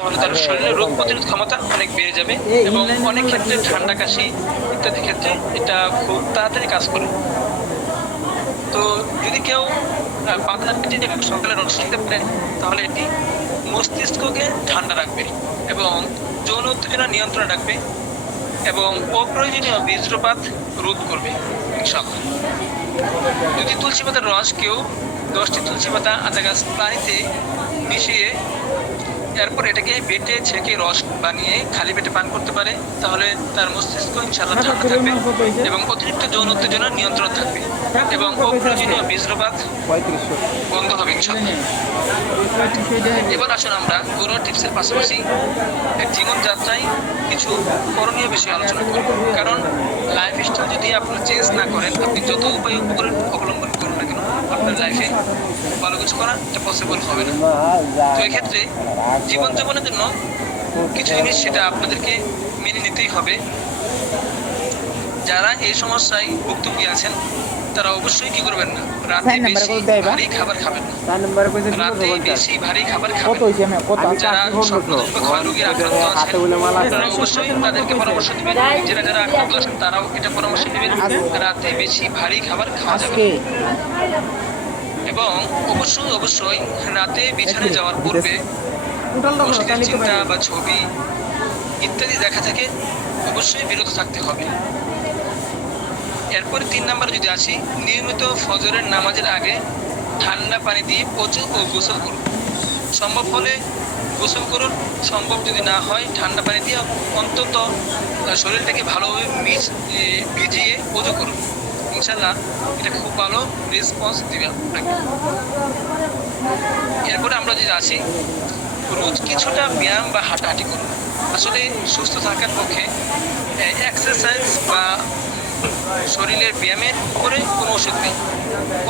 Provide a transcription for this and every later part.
তাহলে তার শরীরের রোগ প্রতিরোধ ক্ষমতা অনেক বেড়ে যাবে এবং অনেক ক্ষেত্রে ঠান্ডা কাশি ইত্যাদি ক্ষেত্রে এটা খুব তাড়াতাড়ি কাজ করে। তো যদি কেউ পাতলা পেটে সকালে রস খেতে পারে তাহলে এটি মস্তিষ্ককে ঠান্ডা রাখবে এবং যৌন উত্তেজনা নিয়ন্ত্রণ রাখবে এবং অপ্রয়োজনীয় বীর্যপাত রোধ করবে ইনশাআল্লাহ। যদি তুলসী পাতার রস কেউ 10টি তুলসী পাতা আধা গ্লাস পানিতে মিশিয়ে এরপর এটাকে বেটে ছেঁকে রস বানিয়ে খালি পেটে পান করতে পারে তাহলে তার মস্তিষ্ক ইনশাআল্লাহ ঠান্ডা থাকবে এবং অতিরিক্ত যৌন উত্তেজনা নিয়ন্ত্রণ থাকবে এবং অপ্রয়োজনীয় বীর্যপাত বন্ধ হবে ইনশাআল্লাহ। এবার আসুন আমরা ঘরোয়া টিপসের পাশাপাশি জীবনযাত্রায় কিছু করণীয় বিষয়ে আলোচনা করব। কারণ লাইফস্টাইল যদি আপনার চেঞ্জ না করেন, আপনি যত উপায় উপকরণ অবলম্বন করুন না কেন, আপনার লাইফে ভালো কিছু করা এটা পসিবল হবে না। তো এক্ষেত্রে জীবনযাপনের জন্য কিছু জিনিস সেটা আপনাদেরকে মেনে নিতেই হবে। যারা এই সমস্যায় ভুক্তভোগী আছেন তারা অবশ্যই কি করবেন না, রাতে বেশি ভারী খাবার খাবেন না। রাতে বেশি ভারী খাবার খাবেন না। যারা স্বপ্নদোষ বা ক্ষয় রোগীর আক্রান্ত আছেন তারা অবশ্যই তাদেরকে পরামর্শ দিবেন। যারা আক্রান্ত আছেন তারাও এটা পরামর্শ দিবেন, রাতে বেশি ভারী খাবার খাওয়া যাবে না। এবং অবশ্যই রাতে বিছানায় যাওয়ার পূর্বে অশ্লীল চিন্তা বা ছবি ইত্যাদি দেখা থেকে অবশ্যই বিরত থাকতে হবে। এরপরে 3 নম্বরে যদি আসি, নিয়মিত ফজরের নামাজের আগে ঠান্ডা পানি দিয়ে অজু ও গোসল করুন। সম্ভব হলে গোসল করুন, সম্ভব যদি না হয় ঠান্ডা পানি দিয়ে অন্তত শরীরটাকে ভালোভাবে ভিজিয়ে অজু করুন। ইনশাআল্লাহ এটা খুব ভালো রেসপন্স দিবে আপনাকে। এরপরে আমরা যদি আসি, রোজ কিছুটা ব্যায়াম বা হাঁটাহাঁটি করুন। আসলে সুস্থ থাকার পক্ষে এক্সারসাইজ বা শরীরের ব্যায়ামের উপরে কোনো ওষুধ নেই,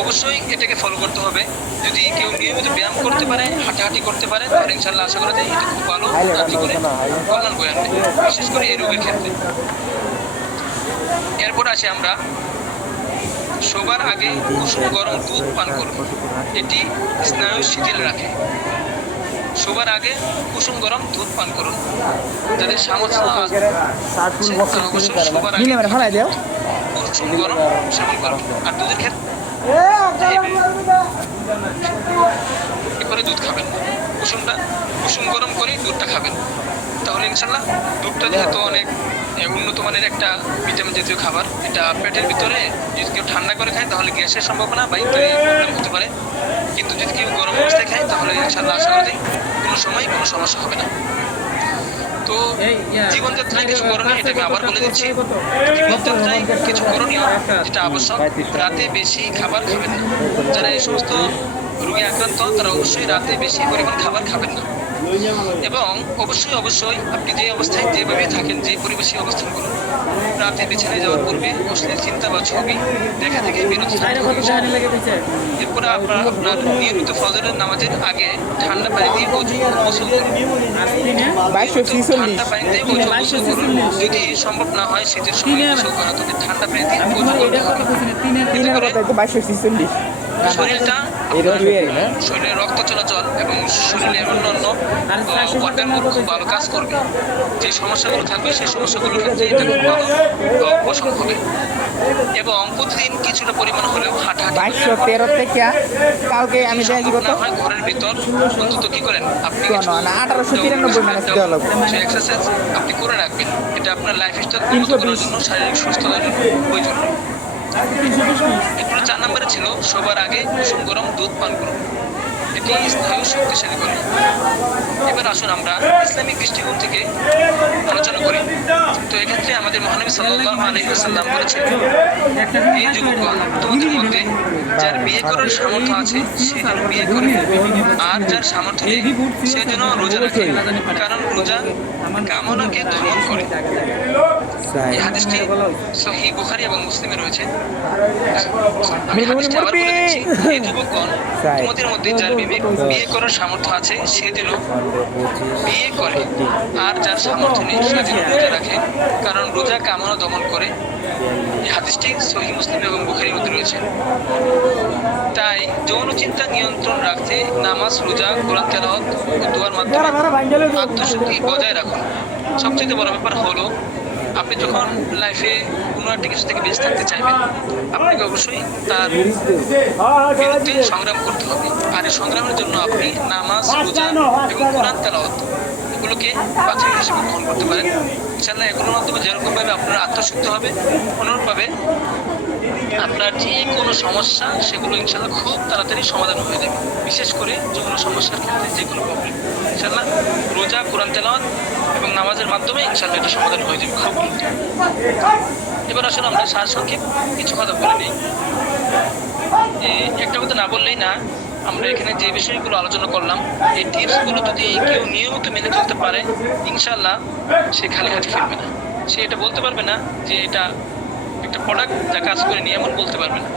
অবশ্যই এটাকে ফলো করতে হবে। যদি কেউ নিয়মিত ব্যায়াম করতে পারে, হাঁটাহাঁটি করতে পারে, তাহলে ইনশাআল্লাহ আশা করা যায় এটা খুব ভালো কার্যকরী কল্যাণ বয়ে আনবে, বিশেষ করে এই রোগের ক্ষেত্রে। এরপর আসি আমরা, শোবার আগে কুসুম গরম দুধ পান করুন, এটি স্নায়ু শিথিল রাখে। শোবার আগে কুসুম গরম দুধ পান করুন। যাদের সামর্থ্য আছে তারা অবশ্যই শোবার আগে কুসুম গরম সেবন করুন। আর দুধের ক্ষেত্রে এরপরে দুধ খাবেন, কুসুম গরম করে দুধটা খাবেন। তাহলে ইনশাল্লাহ দুধটা যেহেতু অনেক উন্নত মানের একটা ভিটামিন জাতীয় খাবার, এটা পেটের ভিতরে যদি কেউ ঠান্ডা করে খায় তাহলে গ্যাসের সম্ভাবনা বা ইত্যাদি প্রবলেম হতে পারে। কিন্তু যদি কেউ গরম অবস্থায় খায় তাহলে ইনশাল্লাহ আশা করা যায় কোনো সময় কোনো সমস্যা হবে না। তো জীবনযাত্রায় কিছু করণীয়, এটা আমি আবার বলে দিচ্ছি, জীবনযাত্রায় কিছু করণীয় যেটা আবশ্যক, রাতে বেশি খাবার খাবেন না। যারা এই সমস্ত রোগে আক্রান্ত তারা অবশ্যই রাতে বেশি পরিমাণ খাবার খাবেন না। এবং অবশ্যই আপনি যে অবস্থায় যেভাবে থাকেন, যে পরিবেশে অবস্থান করুন, রাতে বিছানায় যাওয়ার পূর্বে অশ্লীল চিন্তা বা ছবি দেখা থেকে বিরত থাকতে হবে। এরপরে আপনার নিয়মিত ফজরের নামাজের আগে ঠান্ডা পানি দিয়ে অজু গোসল করুন। ঠান্ডা পানি দিয়ে অজু গোসল করুন। যদি সম্ভব না হয় শীতের সময় গোসল করা, তবে ঠান্ডা পানি দিয়ে অজু করতে হবে। শরীরটা শরীরের রক্ত চলাচল এবং শরীরের অন্যান্য অর্গানগুলো খুব ভালো কাজ করবে। যে সমস্যাগুলো থাকবে সেই সমস্যাগুলোর ক্ষেত্রে এটা খুব ভালো উপশম হবে। এবং প্রতিদিন কিছুটা পরিমাণ হলেও হাঁটাহাঁটি কালকে আমি না হয় ঘরের ভিতর অন্তত কি করেন আপনি এক্সারসাইজ আপনি করে রাখবেন। এটা আপনার লাইফস্টাইল উন্নত করার জন্য, শারীরিক সুস্থতার জন্য খুবই জরুরি। এরপরে 4 নম্বরে ছিল শোবার আগে কুসুম গরম দুধ পান করুন, এটি স্নায়ু শক্তিশালী করে। এবার আসুন আমরা ইসলামিক দৃষ্টিকোণ থেকে আলোচনা করি। তো এক্ষেত্রে আমাদের মহানবী সাল্লাল্লাহু আলাইহি ওয়াসাল্লাম বলেছেন, এই যুবকগণ, তোমাদের মধ্যে যার বিয়ে করার সামর্থ্য আছে সে যেন বিয়ে করে, আর যার সামর্থ্য নেই সে যেন রোজা রাখে, কারণ রোজা কামনাকে দমন করে। এই হাদিসটি সহিহ বুখারী এবং মুসলিমে রয়েছে। আমি হাদিসটি আবার বলে দিচ্ছি, এই যুবকগণ, তোমাদের মধ্যে যার বিয়ে করার সামর্থ্য আছে সে যেন বিয়ে করে, আর যার সামর্থ্য নেই সে যেন রোজা রাখে, কারণ রোজা কামনা দমন করে। এই হাদিসটি সহিহ মুসলিম এবং বুখারীর মধ্যে রয়েছে। তাই যৌন চিন্তা নিয়ন্ত্রণ রাখতে নামাজ, রোজা, কোরআন তেলাওয়াত ও দোয়ার মাধ্যমে আত্মশুদ্ধি বজায় রাখুন। সবচেয়ে বড় ব্যাপার হলো, আপনি যখন লাইফে কোনো একটা কিছু থেকে বেঁচে থাকতে চাইবেন, আপনাকে অবশ্যই তার বিরুদ্ধে সংগ্রাম করতে হবে। আর এই সংগ্রামের জন্য আপনি নামাজ, রোজা এবং কোরআন তেলাওয়াত এগুলোকে প্রাথমিক হিসেবে গ্রহণ করতে পারেন। ইনশাআল্লাহ এগুলোর মাধ্যমে যেরকমভাবে আপনার আত্মশুদ্ধ হবে, অনুরূপভাবে আপনার যে কোনো সমস্যা সেগুলো ইনশাআল্লাহ খুব তাড়াতাড়ি সমাধান হয়ে যাবে। বিশেষ করে যৌন সমস্যার ক্ষেত্রে যে কোনো প্রবলেম ইনশাআল্লাহ রোজা, কোরআন তেলাওয়াত এবং নামাজের মাধ্যমে ইনশাআল্লাহ এটা সমাধান হয়ে যাবে খুব। এবার আসলে আমরা সারসংক্ষেপ কিছু কথা বলে নিই। একটা কথা না বললেই না, আমরা এখানে যে বিষয়গুলো আলোচনা করলাম, এই টিপসগুলো যদি কেউ নিয়মিত মেনে চলতে পারে, ইনশাআল্লাহ সে খালি হাতে ফিরবে না। সে এটা বলতে পারবে না যে এটা একটা প্রোডাক্ট যা কাজ করে নি, এমন বলতে পারবে না।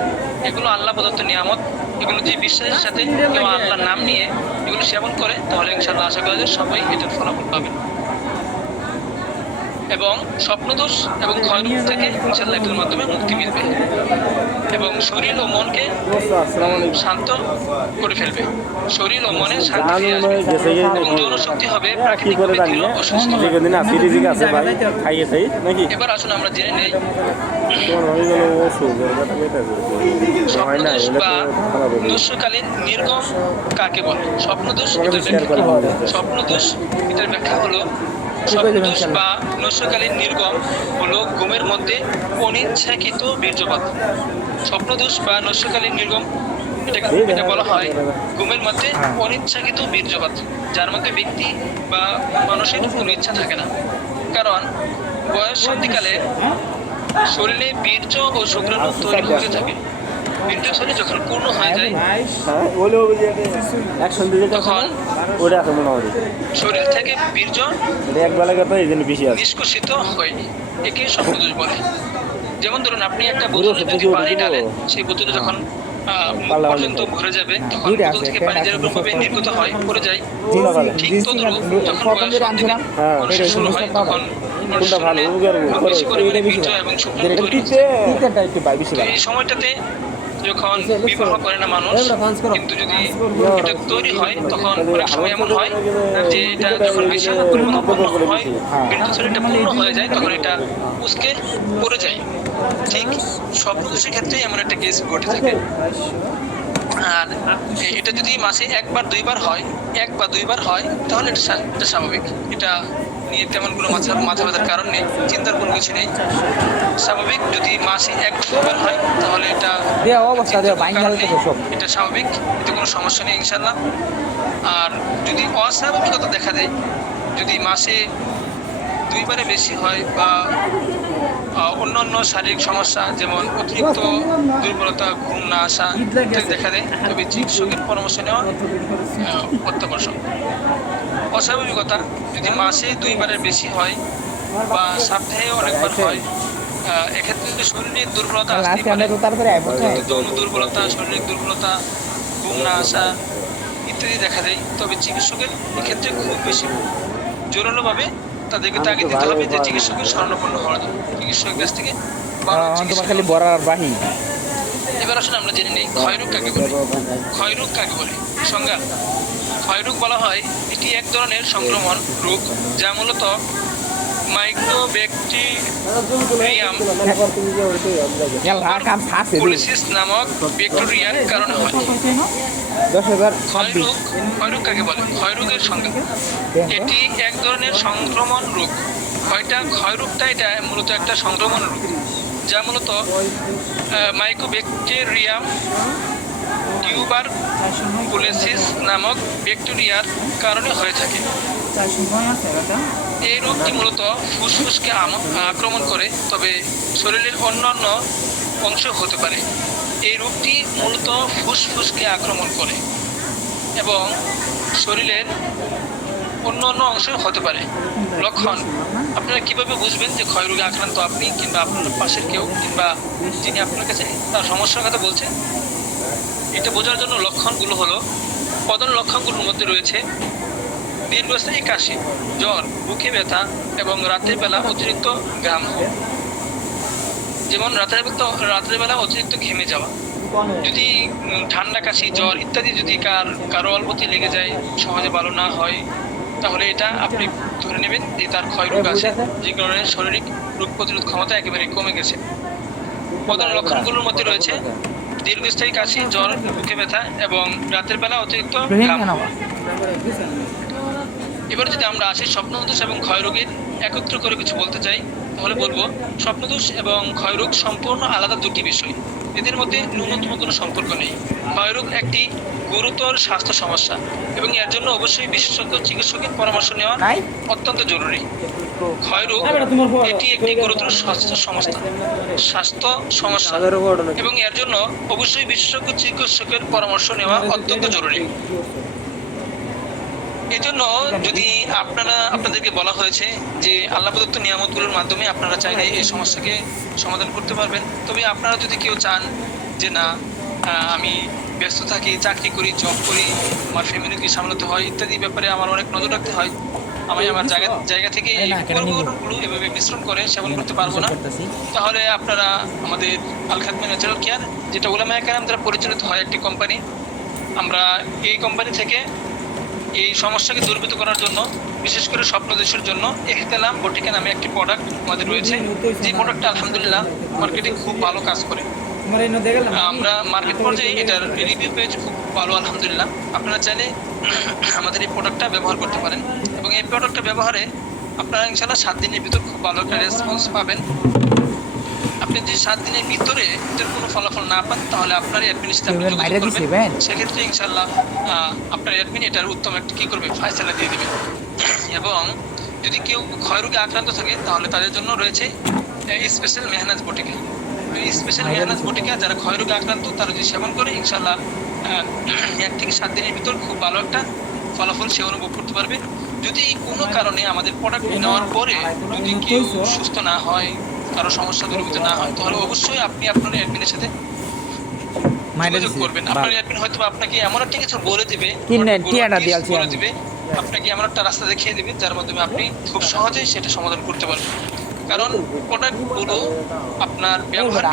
এগুলো আল্লাহ প্রদত্ত নিয়ামত। এগুলো যে বিশ্বাসের সাথে কেউ আল্লাহর নাম নিয়ে এগুলো সেবন করে, তাহলে ইনশাআল্লাহ আশা করা যায় সবাই এটার ফলাফল পাবে। এবং স্বপ্নদোষ এবং ক্ষয়রোগ থেকে ইনশাআল্লাহ এটার মাধ্যমে মুক্তি মিলবে এবং শরীর ও মনকে শান্ত করে ফেলবে। শরীর ও মনে শান্তি ফিরে আসবে এবং যৌন শক্তি হবে প্রাকৃতিকভাবে দৃঢ় ও সুস্থ। এবার আসুন আমরা জেনে নেই স্বপ্নদোষ বা নস্যকালীন নির্গম কাকে বলে। স্বপ্নদোষ এটার ব্যাখ্যা হলো, স্বপ্নদোষ বা নস্যকালীন নির্গম হলো ঘুমের মধ্যে অনিচ্ছাকৃত বীর্যপাত। স্বপ্নদোষ বা নস্যকালীন নির্গম এটা বলা হয় ঘুমের মধ্যে অনিচ্ছাকৃত বীর্যপাত, যার মধ্যে ব্যক্তি বা মানুষের কোনো ইচ্ছা থাকে না। কারণ বয়স সন্ধিকালে শরীরে বীর্য ও শুক্রাণু তৈরি হতে থাকে। বীর্য শরীর যখন পূর্ণ হয়ে যায় তখন শরীর থেকে বীর্য নিষ্কাশিত হয়। একে স্বপ্নদোষ বলে। যেমন ধরুন, আপনি একটা বোতলে যদি পানি ঢালেন, সেই বোতলে যখন পর্যন্ত ভরে যাবে, তখন বোতল থেকে পানি যেরকম ভাবে নির্গত হয়, পড়ে যায়, ঠিক তদ্রূপ যখন বয়স থেকে মানুষের শুরু হয়, তখন বেশি পরিমাণে বীর্য এবং শুক্রাণু তৈরি হচ্ছে। এই সময়টাতে যখন বিবাহ করে না মানুষ, কিন্তু যদি এটা তৈরি হয়, তখন অনেক সময় এমন হয় যে এটা যখন বিশাল পরিমাণ পূর্ণ হয়, বীর্য শরীরটা পূর্ণ হয়ে যায়, তখন এটা উসকে পড়ে যায়। ঠিক স্বপ্নদোষের ক্ষেত্রে এমন একটা কেস ঘটে থাকে। আর এটা যদি মাসে একবার দুইবার হয় তাহলে এটা স্বাভাবিক। এটা নিয়ে তেমন কোনো মাথা ব্যথার কারণ নেই, চিন্তার কোনো কিছু নেই। স্বাভাবিক। যদি মাসে একবার হয় তাহলে এটা স্বাভাবিক, এতে কোনো সমস্যা নেই ইনশাআল্লাহ। আর যদি অস্বাভাবিকতা দেখা দেয়, যদি মাসে দুইবারে বেশি হয় বা অন্যান্য শারীরিক সমস্যা যেমন অতিরিক্ত দুর্বলতা, ঘুম না আসা ইত্যাদি দেখা দেয়, তবে চিকিৎসকের পরামর্শ নেওয়া অত্যাবশ্যক। অস্বাভাবিকতা যদি মাসে দুইবারের বেশি হয় বা সপ্তাহে অনেকবার হয়, এক্ষেত্রে শরীরের দুর্বলতা আসতেই পারে। যৌন দুর্বলতা, শারীরিক দুর্বলতা, ঘুম না আসা ইত্যাদি দেখা দেয়, তবে চিকিৎসকের এক্ষেত্রে খুব বেশি জোরালোভাবে তাদেরকে তাগিদ দিতে হবে যে চিকিৎসকের শরণাপন্ন হওয়ার জন্য, চিকিৎসকের কাছ থেকে। এবার আসলে আমরা জেনে নিই ক্ষয়রোগ কাকে বলে। ক্ষয়রোগ কাকে বলে সংজ্ঞা। ক্ষয়রোগ বলা হয় এটি এক ধরনের সংক্রমণ রোগ, যা মূলত মাইক্রোব্যাকটেরিয়াম টিউবারকুলোসিস নামক ব্যাকটেরিয়ার কারণে হয়। ক্ষয়রোগ কাকে বলে? ক্ষয়রোগের সংজ্ঞা, এটি এক ধরনের সংক্রমণ রোগ। ক্ষয়রোগটা এটা মূলত একটা সংক্রমণ রোগ, যা মূলত মাইক্রোব্যাকটেরিয়াম টিউবারকুলোসিস নামক ব্যাকটেরিয়ার কারণে হয়ে থাকে। এই রোগটি মূলত ফুসফুসকে আক্রমণ করে, তবে শরীরের অন্যান্য অংশ হতে পারে। এই রোগটি মূলত ফুসফুসকে আক্রমণ করে এবং শরীরের অন্যান্য অংশ হতে পারে। লক্ষণ, আপনারা কিভাবে বুঝবেন যে ক্ষয়রোগে আক্রান্ত আপনি কিংবা আপনার পাশের কেউ কিংবা যিনি আপনার কাছে তার সমস্যার কথা বলছেন? এটা বোঝার জন্য লক্ষণগুলো হলো, প্রধান লক্ষণগুলোর মধ্যে রয়েছে দীর্ঘস্থায়ী কাশি, জ্বর, বুকে ব্যথা এবং রাতের বেলা অতিরিক্ত ঘাম। যেমন রাতের বেলা অতিরিক্ত ঘেমে যাওয়া। যদি ঠান্ডা, কাশি, জ্বর ইত্যাদি যদি কারো অল্পতেই লেগে যায়, সহজে ভালো না হয়, তাহলে এটা আপনি ধরে নেবেন যে তার ক্ষয়রোগ আছে, যে কারণে শারীরিক রোগ প্রতিরোধ ক্ষমতা একেবারে কমে গেছে। প্রধান লক্ষণগুলোর মধ্যে রয়েছে দীর্ঘস্থায়ী কাশি, জ্বর, বুকে ব্যথা এবং রাতের বেলা অতিরিক্ত ঘাম। এবার যদি আমরা আসি স্বপ্নদোষ এবং ক্ষয়রোগের একত্র করে কিছু বলতে চাই, তাহলে বলবো স্বপ্নদোষ এবং ক্ষয়রোগ সম্পূর্ণ আলাদা দুটি বিষয়। এদের মধ্যে ন্যূনতম কোনো সম্পর্ক নেই। ক্ষয়রোগ একটি গুরুতর স্বাস্থ্য সমস্যা এবং এর জন্য অবশ্যই বিশেষজ্ঞ চিকিৎসকের পরামর্শ নেওয়া অত্যন্ত জরুরি। ক্ষয়রোগ এটি একটি গুরুতর স্বাস্থ্য সমস্যা এবং এর জন্য অবশ্যই বিশেষজ্ঞ চিকিৎসকের পরামর্শ নেওয়া অত্যন্ত জরুরি। এজন্য যদি আপনাদেরকে বলা হয়েছে যে আল্লাহ প্রদত্ত নিয়ামতগুলোর মাধ্যমে আপনারা চাইলে এই সমস্যাকে সমাধান করতে পারবেন, তবে আপনারা যদি কেউ চান যে না আমি ব্যস্ত থাকি, চাকরি করি, জব করি, আমার ফ্যামিলিকে সামলাতে হয় ইত্যাদি ব্যাপারে আমার অনেক নজর রাখতে হয়, আমি আমার জায়গা থেকে এই উপকরণগুলো এভাবে মিশ্রণ করে সেবন করতে পারবো না, তাহলে আপনারা আমাদের আল খাদমা ন্যাচারাল কেয়ার, যেটা উলামায়ে কেরাম দ্বারা পরিচালিত হয় একটি কোম্পানি, আমরা এই কোম্পানি থেকে এই সমস্যাকে দূরীভূত করার জন্য, বিশেষ করে স্বপ্নদোষের জন্য ইহতিলাম বটিকা নামে একটি প্রোডাক্ট আমাদের রয়েছে, যে প্রোডাক্টটা আলহামদুলিল্লাহ মার্কেটে খুব ভালো কাজ করে। আমরা মার্কেট পর্যায়ে এটার রিভিউ পেয়েছি খুব ভালো আলহামদুলিল্লাহ। আপনারা চাইলে আমাদের এই প্রোডাক্টটা ব্যবহার করতে পারেন এবং এই প্রোডাক্টটা ব্যবহারে আপনারা ইনশাআল্লাহ 7 দিনের ভিতর খুব ভালো একটা রেসপন্স পাবেন। আপনি যদি 7 দিনের ভিতরে এটার কোনো ফলাফল না পান, তাহলে আপনার অ্যাডমিনের সাথে আপনি যোগাযোগ করবেন, সেক্ষেত্রে ইনশাআল্লাহ আপনার অ্যাডমিন এটার উত্তম একটা কি করবে, ফায়সালা দিয়ে দেবে। এবং যদি কেউ ক্ষয়রোগে আক্রান্ত থাকে, তাহলে তাদের জন্য রয়েছে স্পেশাল মেহনাজ বটিকা। স্পেশাল মেহনাজ বটিকা যারা ক্ষয়রোগে আক্রান্ত তারা যদি সেবন করে, ইনশাআল্লাহ 1 থেকে 7 দিনের ভিতর খুব ভালো একটা ফলাফল সে অনুভব করতে পারবে। যদি কোনো কারণে আমাদের প্রোডাক্ট নেওয়ার পরে যদি কেউ সুস্থ না হয়, কারো সমস্যা দূরীভূত না হয়, তাহলে অবশ্যই আপনি আপনার অ্যাডমিনের সাথে যোগাযোগ করবেন। আপনার অ্যাডমিন হয়তো আপনাকে এমন একটা কিছু বলে দিবে, আপনাকে এমন একটা রাস্তা দেখিয়ে দিবে যার মাধ্যমে আপনি খুব সহজেই সেটা সমাধান করতে পারবেন। কারণ প্রোডাক্টগুলো আপনার ব্যবহার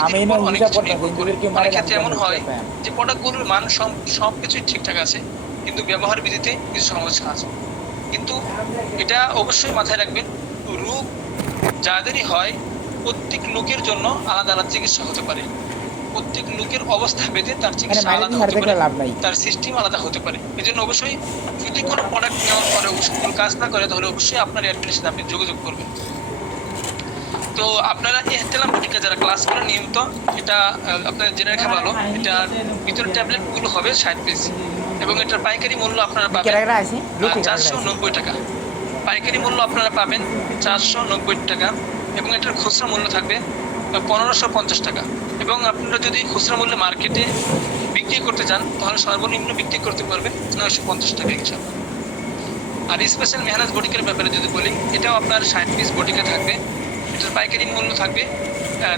অনেক কিছু নির্ভর করে। অনেক ক্ষেত্রে এমন হয় যে প্রোডাক্টগুলোর মান সবকিছুই ঠিকঠাক আছে, কিন্তু ব্যবহার বিধিতে কিছু সমস্যা আছে। কিন্তু এটা অবশ্যই মাথায় রাখবেন, রোগ যাদেরই হয় প্রত্যেক লোকের জন্য আলাদা আলাদা চিকিৎসা হতে পারে। প্রত্যেক লোকের অবস্থা ভেদে তার চিকিৎসা আলাদা হতে পারে, তার সিস্টেম আলাদা হতে পারে। এই জন্য অবশ্যই যদি কোনো প্রোডাক্ট নেওয়ার পরে ওষুধগুলো কাজ না করে, তাহলে অবশ্যই আপনার অ্যাডমিনের সাথে আপনি যোগাযোগ করবেন। তো আপনারা ইহতিলাম বটিকা যারা ক্লাস করে নিয়মিত, এটা আপনাদের জেনে রাখা ভালো, এটার ভিতরে ট্যাবলেটগুলো হবে 60 পিস এবং এটার পাইকারি মূল্য আপনারা পাবেন 490 টাকা। পাইকারি মূল্য আপনারা পাবেন 490 টাকা এবং এটার খুচরা মূল্য থাকবে 1550 টাকা। এবং আপনারা যদি খুচরা মূল্যে মার্কেটে বিক্রি করতে চান, তাহলে সর্বনিম্ন বিক্রি করতে পারবেন 950 টাকা ইনশাআল্লাহ। আর স্পেশাল মেহনাজ বটিকার ব্যাপারে যদি বলি, এটাও আপনার 60 পিস বটিকা থাকবে, এটার পাইকারি মূল্য থাকবে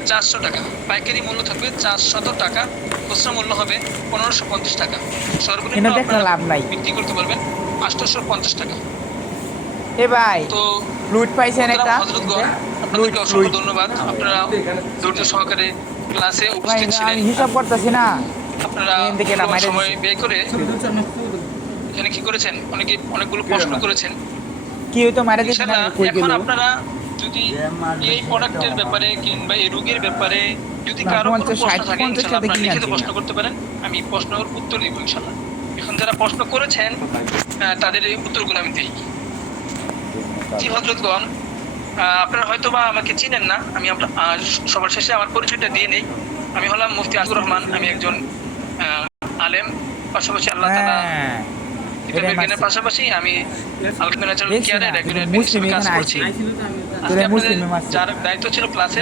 400 টাকা। পাইকারি মূল্য থাকবে 400 টাকা, খুচরা মূল্য হবে 1550 টাকা। সর্বনিম্ন বিক্রি করতে পারবেন 850 টাকা। তো লুট পাইছেন একটা হযরতগণ, আপনাদেরকে অসংখ্য ধন্যবাদ। আপনারা ধৈর্য সহকারে ক্লাসে উপস্থিত ছিলেন, হিসাব করতেছি না, আপনারা সময় ব্যয় করে এখানে কি করেছেন, অনেকগুলো প্রশ্ন করেছেন। কি হতো মারা দিছেন না কই গেল। এখন আপনারা যদি এই প্রোডাক্টের ব্যাপারে কিংবা এই রোগের ব্যাপারে যদি কারো কোনো প্রশ্ন থাকে, ইনশাআল্লাহ আপনারা লিখিত প্রশ্ন করতে পারেন, আমি প্রশ্নের উত্তর দিব ইনশাআল্লাহ। এখন যারা প্রশ্ন করেছেন তাদের এই উত্তরগুলো আমি দেই। জি হযরতগণ, আপনারা হয়তো বা আমাকে চিনেন না, আমি সবার শেষে আমার পরিচয়টা দিয়ে নেই। আমি হলাম মুফতি আসিফুর রহমান, আমি একজন আলেম, পাশাপাশি আল্লাহ তাআলা কিতাবের জ্ঞানের পাশাপাশি আমি আল খাদমা ন্যাচারাল কেয়ারের একজন অ্যাডমিনিস্ট্রেটর কাজ করছি। আজকে আপনাদের যার দায়িত্ব ছিল ক্লাসে,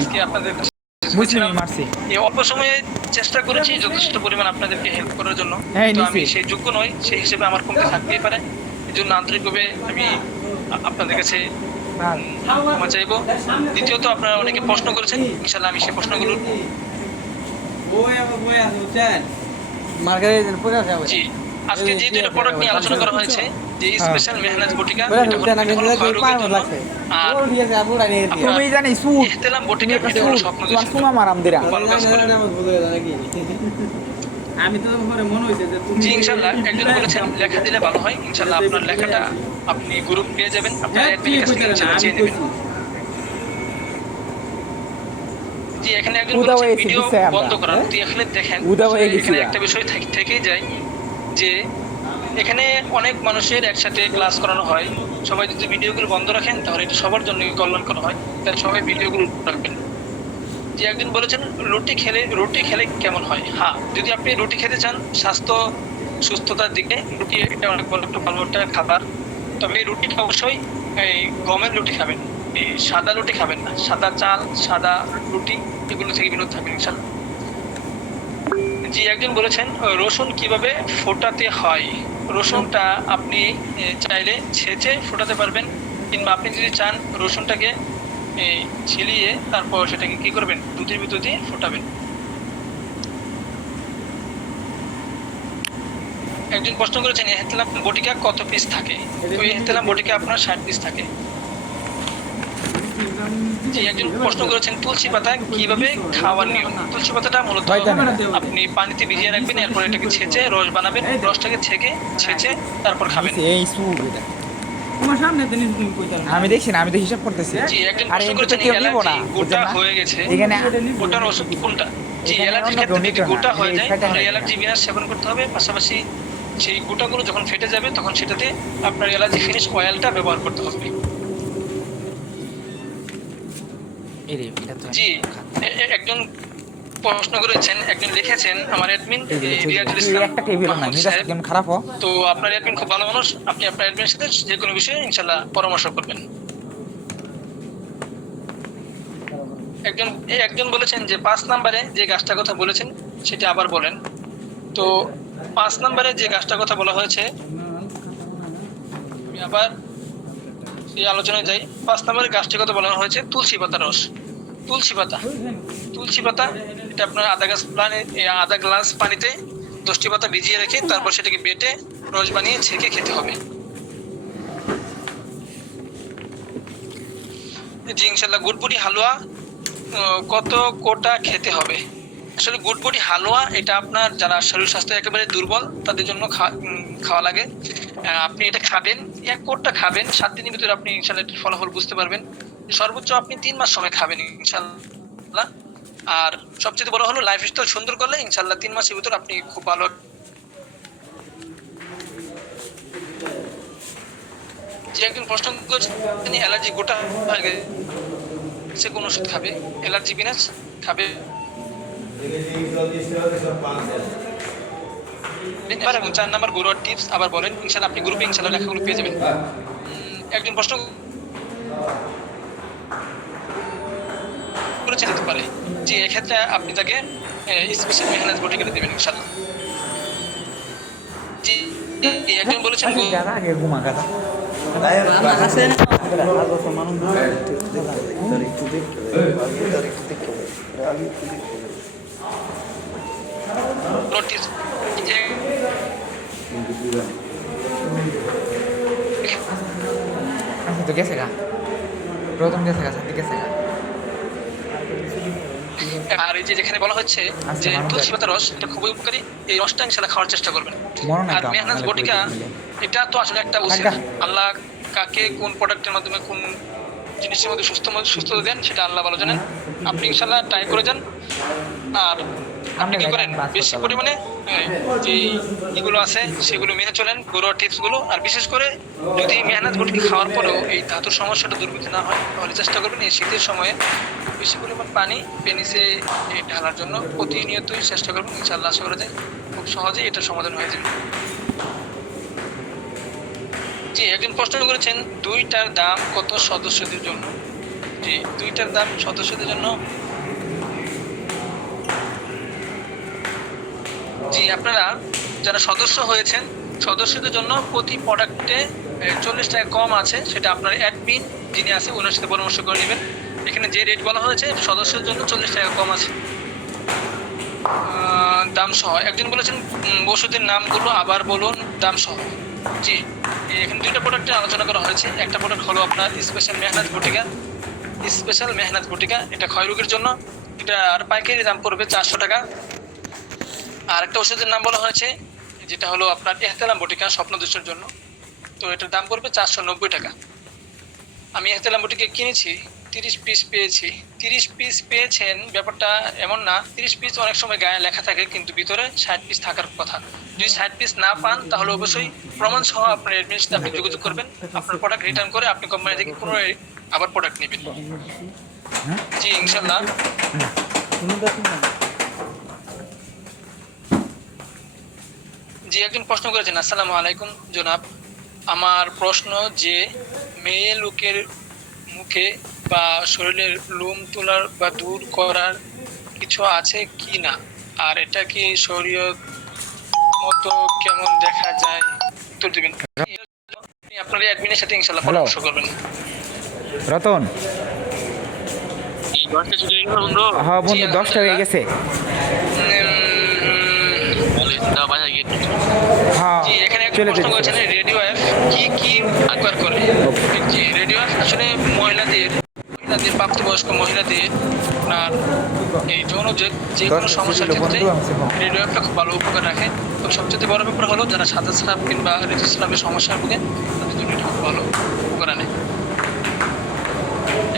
আজকে আপনাদের এই অল্প সময়ে চেষ্টা করেছি যথেষ্ট পরিমাণ আপনাদেরকে হেল্প করার জন্য। তো আমি সেই যোগ্য নই, সেই হিসেবে আমার কমতি থাকতেই পারে। এই জন্য আন্তরিকভাবে আমি আপনাদের কাছে ক্ষমা চাইবো। দ্বিতীয়ত আপনারা অনেকে প্রশ্ন করেছেন, ইনশাআল্লাহ আমি সেই প্রশ্নগুলোর মার্কেটে পুরো খাবে জি আজকে যে দুটো প্রোডাক্ট নিয়ে আলোচনা করা হয়েছে যে স্পেশাল মেহনাজ বটিকা পুরো এটা উঠে না কিন্তু হলো কই পার জন্য লাগছে আর ও ঠিক আছে আপু রানি এর দিয়ে তুমি জানি সুট ইহতেলাম তুমি বটিকা একটা এটা হলো সুট স্বপ্ন তোমার সুমা মারাম দিরা ভালো কাজ করে। আমি তো পরে মনে হইছে যে তুমি জি ইনশাআল্লাহ একজন বলেছেন লেখা দিলে ভালো হয় ইনশাআল্লাহ আপনার লেখাটা আপনি গ্রুপ পেয়ে যাবেন আপনার অ্যাডমিনের কাছ থেকে ইনশাআল্লাহ চেয়ে নেবেন। জি এখানে একজন উদা বলেছেন হয়ে ভিডিও গেছি আমরা, বন্ধ করা তুই এখানে দেখেন উদা হয়ে গেছি এখানে না। একটা বিষয় থেকেই যায় যে এখানে অনেক মানুষের একসাথে ক্লাস করানো হয় সবাই যদি ভিডিওগুলো বন্ধ রাখেন তাহলে এটা সবার জন্য কল্যাণ করা হয় তাই সবাই ভিডিওগুলো রাখবেন। যে একজন বলেছেন রুটি খেলে কেমন হয়, হ্যাঁ যদি আপনি রুটি খেতে চান স্বাস্থ্য সুস্থতার দিকে রুটি এটা অনেক বড় একটা ভালো একটা খাবার, তবে এই রুটিটা অবশ্যই এই গমের রুটি খাবেন, এই সাদা রুটি খাবেন না, সাদা চাল সাদা রুটি এগুলো থেকে বিরত থাকবেন ইনশাল্লাহ। জি একজন বলেছেন রসুন কিভাবে ফোটাতে হয়, রসুনটা আপনি চাইলে ছেঁচে ফোটাতে পারবেন কিংবা আপনি যদি চান রসুনটাকে ছিলিয়ে তারপর সেটাকে কি করবেন দুধের ভিতর দিয়ে ফোটাবেন। একজন প্রশ্ন করেছেন এহতেলাম বটিকা কত পিস থাকে, তো এহতেলাম বটিকা আপনার 60 পিস থাকে। জি একজন প্রশ্ন করেছেন তুলসী পাতা কিভাবে খাওয়ার নিয়ম, তুলসী পাতাটা মূলত আপনি পানিতে ভিজিয়ে রাখবেন এরপর এটাকে ছেঁচে রস বানাবেন, রসটাকে ছেঁচে তারপর খাবেন। এই সুট এটা তোমার সামনে তো তুমি কইতা না আমি দেখছি না, আমি তো হিসাব করতেছি। জি একজন আরে প্রশ্ন এমনি তো করেছেন কেউ নিব অ্যালার্জি না গোটা বুঝছেন না? হয়ে গেছে এখানে ওটার ওষুধ কোনটা, জি এখানে অ্যালার্জির অন্য ক্ষেত্রে কেউ যদি নিত না, গোটা হয়ে এই যায় ফেটে তাহলে না। অ্যালার্জি বিনাশ সেবন করতে হবে, পাশাপাশি সেই গোটাগুলো যখন ফেটে যাবে তখন সেটাতে আপনার অ্যালার্জি ফিনিশ অয়েলটা ব্যবহার করতে হবে। এই রে এটা তো জি একজন প্রশ্ন করেছেন একজন লিখেছেন আমার অ্যাডমিন রিয়াজুল তুই ইসলাম একটা টেবিল না মাহমুদ মিজাজ সাহেব, কেমন খারাপ হ তো আপনার অ্যাডমিন খুব ভালো মানুষ, আপনি আপনার অ্যাডমিনের সাথে যে কোনো বিষয়ে ইনশাল্লাহ পরামর্শ করবেন। একজন বলেছেন যে 5 নম্বরে যে গাছটার কথা বলেছেন সেটা আবার বলেন, তো 5 নম্বরে যে গাছটার কথা বলা হয়েছে আমি আবার এই আলোচনায় যাই। 5 নম্বরে গাছটির কথা বলা হয়েছে তুলসী পাতা রস, তুলসী পাতা এটা আপনার আধা গ্লাস পানিতে 10টি পাতা ভিজিয়ে রেখে তারপর সেটাকে বেটে রস বানিয়ে ছেঁকে খেতে হবে। জি ইনশাল্লাহ গুড়বুড়ি হালুয়া কত কোটা খেতে হবে, আসলে গুড়বুড়ি হালুয়া এটা আপনার যারা শরীর স্বাস্থ্য একেবারে দুর্বল তাদের জন্য খাওয়া লাগে, আপনি এটা খাবেন 1 কোটা খাবেন 7 দিনের ভিতরে আপনি ইনশাল্লাহ এটার ফলাফল বুঝতে পারবেন, সর্বোচ্চ আপনি 3 মাস সময় খাবেন ইনশাল্লাহ। আর সবচেয়ে বড় হলো লাইফস্টাইল সুন্দর করলে ইনশাল্লাহ 3 মাসের ভিতর আপনি খুব ভালো। যে একজন প্রশ্ন করছেন অ্যালার্জি গোটা হয়ে গেছে সে কোন ওষুধ খাবে, অ্যালার্জি বিনাশ খাবে এবং 4 নাম্বার ঘরোয়া টিপস আবার বলেন ইনশাল্লাহ আপনি গ্রুপে ইনশাল্লাহ লেখাগুলো পেয়ে যাবেন। একজন প্রশ্ন করেছে যেতে পারে, জি এক্ষেত্রে আপনি তাকে স্পেশাল মেহনাজ বটিকা দেবেন ইনশাল্লাহ। জি একজন বলেছেন গাদা আগে ঘুমা গাদা আছে আচ্ছা তো গেছে গা প্রথম গেছে গা সাথে গেছে গা আর এই যে যেখানে বলা হচ্ছে আচ্ছা, যে মানুষ তুলসী পাতার রস এটা খুবই উপকারী, এই রসটা ইনশাল্লাহ খাওয়ার চেষ্টা করবেন। মনে নাই আর তো মেহনাজ আমাদের বটিকা মিলে। এটা তো আসলে একটা ওসিলা, আল্লাহ কাকে কোন প্রোডাক্টের মাধ্যমে কোন জিনিসের মধ্যে সুস্থতা দেন সেটা আল্লাহ ভালো জানেন, আপনি ইনশাল্লাহ ট্রাই করে যান। আর আপনি কি করেন বেশি পরিমাণে যে এগুলো আছে সেগুলো মেনে চলেন ঘরোয়া টিপস গুলো, আর বিশেষ করে যদি মেহনাজ বটিকা খাওয়ার পরেও এই ধাতুর সমস্যাটা দূরীভূত না হয় তাহলে চেষ্টা করবেন এই শীতের সময়ে বেশি পরিমাণ পানি পেনিসে ঢালার জন্য প্রতিনিয়তই চেষ্টা করবেন, ইনশাআল্লাহ আশা করা যায় খুব সহজেই এটা সমাধান হয়ে যাবে। জি একজন প্রশ্ন করেছেন 2টার দাম কত সদস্যদের জন্য, জি 2টার দাম সদস্যদের জন্য জি আপনারা যারা সদস্য হয়েছেন সদস্যদের জন্য প্রতি প্রোডাক্টে 40 টাকা কম আছে, সেটা আপনার অ্যাডমিন যিনি আছে ওনার সাথে পরামর্শ করে নেবেন। এখানে যে রেট বলা হয়েছে সদস্যদের জন্য 40 টাকা কম আছে। দাম সহ। একজন বলেছেন ওষুধের নামগুলো আবার বলুন দাম সহ। জি, এখানে দুইটা প্রোডাক্টের আলোচনা করা হয়েছে। একটা প্রোডাক্ট হলো আপনার স্পেশাল মেহনাত বটিকা। স্পেশাল মেহনাত বটিকা এটা ক্ষয় রোগের জন্য, এটা আর পাইকারি দাম পড়বে 400 টাকা। আর একটা ওষুধের নাম বলা হয়েছে যেটা হলো আপনার এহতেলাম বটিকা স্বপ্ন দোষের জন্য, তো এটার দাম পড়বে 490 টাকা। আমি এহতেলাম বটিকা কিনেছি, 30 পিস পেয়েছি। 30 পিস পেয়েছেন ব্যাপারটা এমন না, 30 পিস অনেক সময় গায়ে লেখা থাকে কিন্তু ভিতরে 60 পিস থাকার কথা। যদি 60 পিস না পান তাহলে অবশ্যই প্রমাণ সহ আপনার এডমিনের সাথে আপনি যোগাযোগ করবেন, আপনার প্রোডাক্ট রিটার্ন করে আপনি কোম্পানি থেকে পুনরায় আবার প্রোডাক্ট নেবেন। জি ইনশাল্লাহ। জি একজন প্রশ্ন করেছেন, আসসালামু আলাইকুম জনাব, আমার প্রশ্ন যে মেয়ে লোকের মুখে বা শরীরের লোম তোলার বা দূর করার কিছু আছে কি না, আর এটা কি শরীয়ত মতো কেমন দেখা যায়, উত্তর দিবেন। আপনার অ্যাডমিনের সাথে ইনশাআল্লাহ পরামর্শ করবেন। রতন, হ্যাঁ বন্ধু 10টা হয়ে গেছে। হ্যাঁ জি এখানে একটা চলে প্রশ্ন যেতে করেছেন রেডিও অ্যাপ কি ব্যবহার করে। জি রেডিও অ্যাপ আসলে মহিলাদের প্রাপ্তবয়স্ক মহিলাদের আপনার এই যৌন যে কোনো সমস্যার ক্ষেত্রে রেডিও অ্যাপটা খুব ভালো উপকার রাখে। তো সবচেয়ে বড় ব্যাপার হলো যারা সাদা স্রাব কিংবা ঋতুস্রাবের সমস্যার ভোগে তাদের জন্য এটা খুব ভালো উপকার আনে।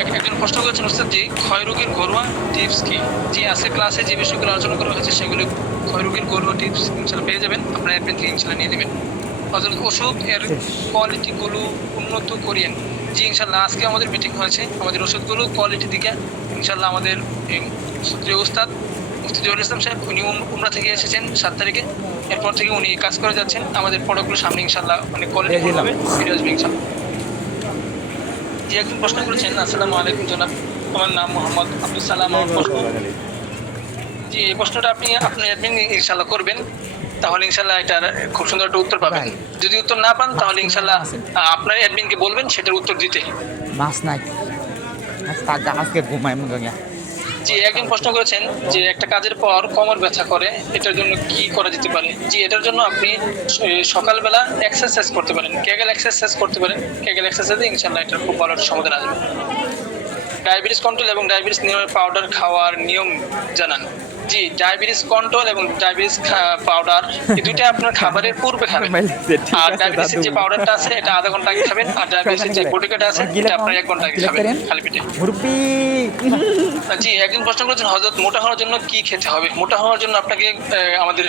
একজন প্রশ্ন করেছেন উস্তাদ জি ক্ষয় রোগের ঘরোয়া টিপস কি। জি আজকে ক্লাসে যে বিষয়গুলো আলোচনা করা হয়েছে সেগুলো ক্ষয় রোগের ঘরোয়া টিপস ইনশাল্লাহ পেয়ে যাবেন, আপনার অ্যাডমিন থেকে ইনশাল্লাহ নিয়ে নেবেন। ওষুধ এর কোয়ালিটিগুলো উন্নত করিয়েন। জি ইনশাল্লাহ আজকে আমাদের মিটিং হয়েছে, আমাদের ওষুধগুলো কোয়ালিটি দিকে ইনশাল্লাহ আমাদের সুপ্রিয় উস্তাদ মুফতি জহুরুল ইসলাম সাহেব উনি উমরা থেকে এসেছেন 7 তারিখে, এরপর থেকে উনি কাজ করে যাচ্ছেন। আমাদের প্রোডাক্টগুলো সামনে ইনশাল্লাহ অনেক কোয়ালিটি হবে, ভিডিও আসবে ইনশাল্লাহ। জি একজন প্রশ্ন করেছেন, আসসালামু আলাইকুম জনাব, আমার নাম মোহাম্মদ আব্দুল সালাম। আমার প্রশ্ন, জি এই প্রশ্নটা আপনি আপনার অ্যাডমিন ইনশাল্লাহ করবেন, তাহলে ইনশাল্লাহ এটার খুব সুন্দর একটা উত্তর পাবেন। যদি উত্তর না পান তাহলে ইনশাল্লাহ আপনার অ্যাডমিনকে বলবেন সেটার উত্তর দিতে। মাছ নাই আজকে ঘুমাই মুখে। জি একজন প্রশ্ন করেছেন যে একটা কাজের পর কোমর ব্যথা করে, এটার জন্য কি করা যেতে পারে। জি এটার জন্য আপনি সকালবেলা এক্সারসাইজ করতে পারেন, কেগেল এক্সারসাইজ করতে পারেন। কেগেল এক্সারসাইজে ইনশাল্লাহ এটার খুব ভালো একটা সমাধান আসবে। ডায়াবেটিস কন্ট্রোল এবং ডায়াবেটিস নিয়মের পাউডার খাওয়ার নিয়ম জানান। জি ডায়াবেটিস কন্ট্রোল এবং ডায়াবেটিস পাউডার এই দুইটা আপনার খাবারের পূর্বে খাবেন। আর ডায়াবেটিসের যে পাউডারটা আছে এটা আধা ঘন্টা আগে খাবেন, আর ডায়াবেটিসের যে বটিকাটা আছে এটা আপনার 1 ঘন্টা আগে খাবেন খালি পেটে। জি একজন প্রশ্ন করেছেন হযরত মোটা হওয়ার জন্য কি খেতে হবে। মোটা হওয়ার জন্য আপনাকে আমাদের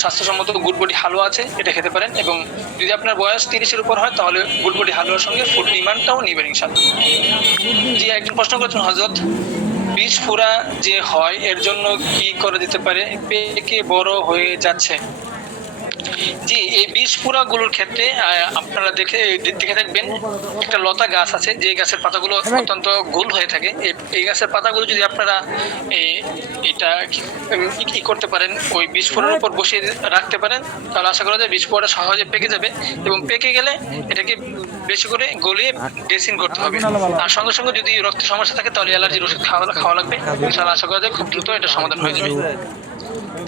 স্বাস্থ্যসম্মত গুড বডি হালুয়া আছে, এটা খেতে পারেন। এবং যদি আপনার বয়স 30-এর উপর হয় তাহলে গুড বডি হালুয়ার সঙ্গে ফুড ডিমান্ডটাও নেবেন ইনশাআল্লাহ। জি একজন প্রশ্ন করেছেন হযরত বীজ ফুরা যে হয় এর জন্য কি করা যেতে পারে, পেকে বড় হয়ে যাচ্ছে। জি এই বীজ পুরাগুলোর ক্ষেত্রে আপনারা দেখে দেখবেন একটা লতা গাছ আছে যে গাছের পাতাগুলো অত্যন্ত গোল হয়ে থাকে। এই গাছের পাতাগুলো যদি আপনারা এটা কি করতে পারেন, ওই বীজ পুরার উপর বসিয়ে রাখতে পারেন, তাহলে আশা করা যায় বীজ পুরাটা সহজে পেকে যাবে। এবং পেকে গেলে এটাকে বেশি করে গলিয়ে ড্রেসিং করতে হবে। আর সঙ্গে সঙ্গে যদি রক্তের সমস্যা থাকে তাহলে অ্যালার্জির ওষুধ খাওয়া লাগবে। ইনশাআল্লাহ আশা করা যায় খুব দ্রুত এটা সমাধান হয়ে যাবে।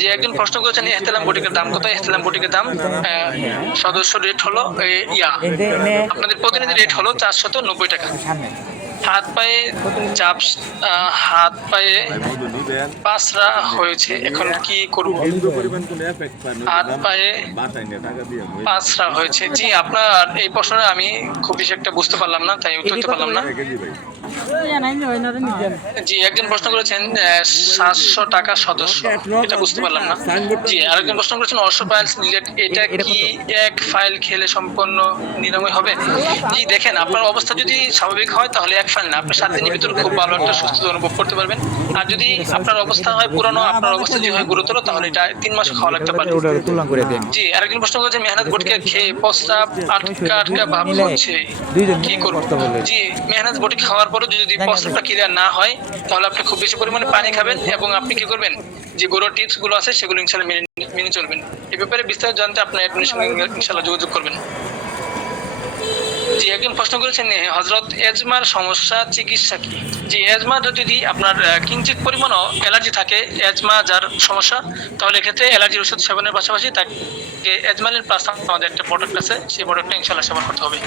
যে একজন প্রশ্ন করেছেন এহতেলাম বটিকার দাম কত। এহতেলাম বটিকার দাম সদস্য রেট হলো আপনাদের প্রতিনিধি রেট হলো 490 টাকা। হাত পায়ে চাপ, হাত পায়ে পাঁচরা হয়েছে, এখন কি করব। হাত পায়ে পাঁচরা হয়েছে। জি আপনার এই প্রশ্নটা আমি খুব বেশি একটা বুঝতে পারলাম না, তাই উত্তর দিতে পারলাম না। জি একজন প্রশ্ন করেছেন 700 টাকা সদস্য, এটা বুঝতে পারলাম না। জি আরেকজন প্রশ্ন করেছেন অর্শোপাইলস নিলেট, এটা কি এক ফাইল খেলে সম্পূর্ণ নিরাময় হবে। জি দেখেন আপনার অবস্থা যদি স্বাভাবিক হয় তাহলে এক ফাইল না, আপনি 7 দিনের ভিতরে খুব ভালো একটা সুস্থতা অনুভব করতে পারবেন। আর যদি আপনার অবস্থা হয় পুরানো, আপনার অবস্থা যদি হয় গুরুতর, তাহলে এটা 3 মাস খাওয়া লাগতে পারে। জি আরেকজন প্রশ্ন করেছেন মেহনত বটিকা খেয়ে প্রস্রাব আটকা ভাব হচ্ছে, কি করব। জি মেহনত বটিকা খাওয়ার পরে যদি প্রস্রাবটা ক্লিয়ার না হয় তাহলে আপনি খুব বেশি পরিমাণে পানি খাবেন এবং আপনি কি করবেন যে ঘরোয়া টিপস গুলো আছে সেগুলো ইনশাআল্লাহ মেনে চলবেন। এই ব্যাপারে বিস্তারিত জানতে আপনার অ্যাডমিনের সঙ্গে ইনশাআল্লাহ যোগাযোগ করবেন। জি একজন প্রশ্ন করেছেন হযরত এজমার সমস্যা চিকিৎসা কি? জি এজমা যদি আপনার কিঞ্চিত পরিমাণও অ্যালার্জি থাকে, এজমা যার সমস্যা, তাহলে এক্ষেত্রে অ্যালার্জির ওষুধ সেবনের পাশাপাশি তাকে এজমালিন প্লাস আমাদের একটা প্রোডাক্ট আছে, সেই প্রোডাক্টটা ইনশাআল্লাহ সেবন করতে হবে।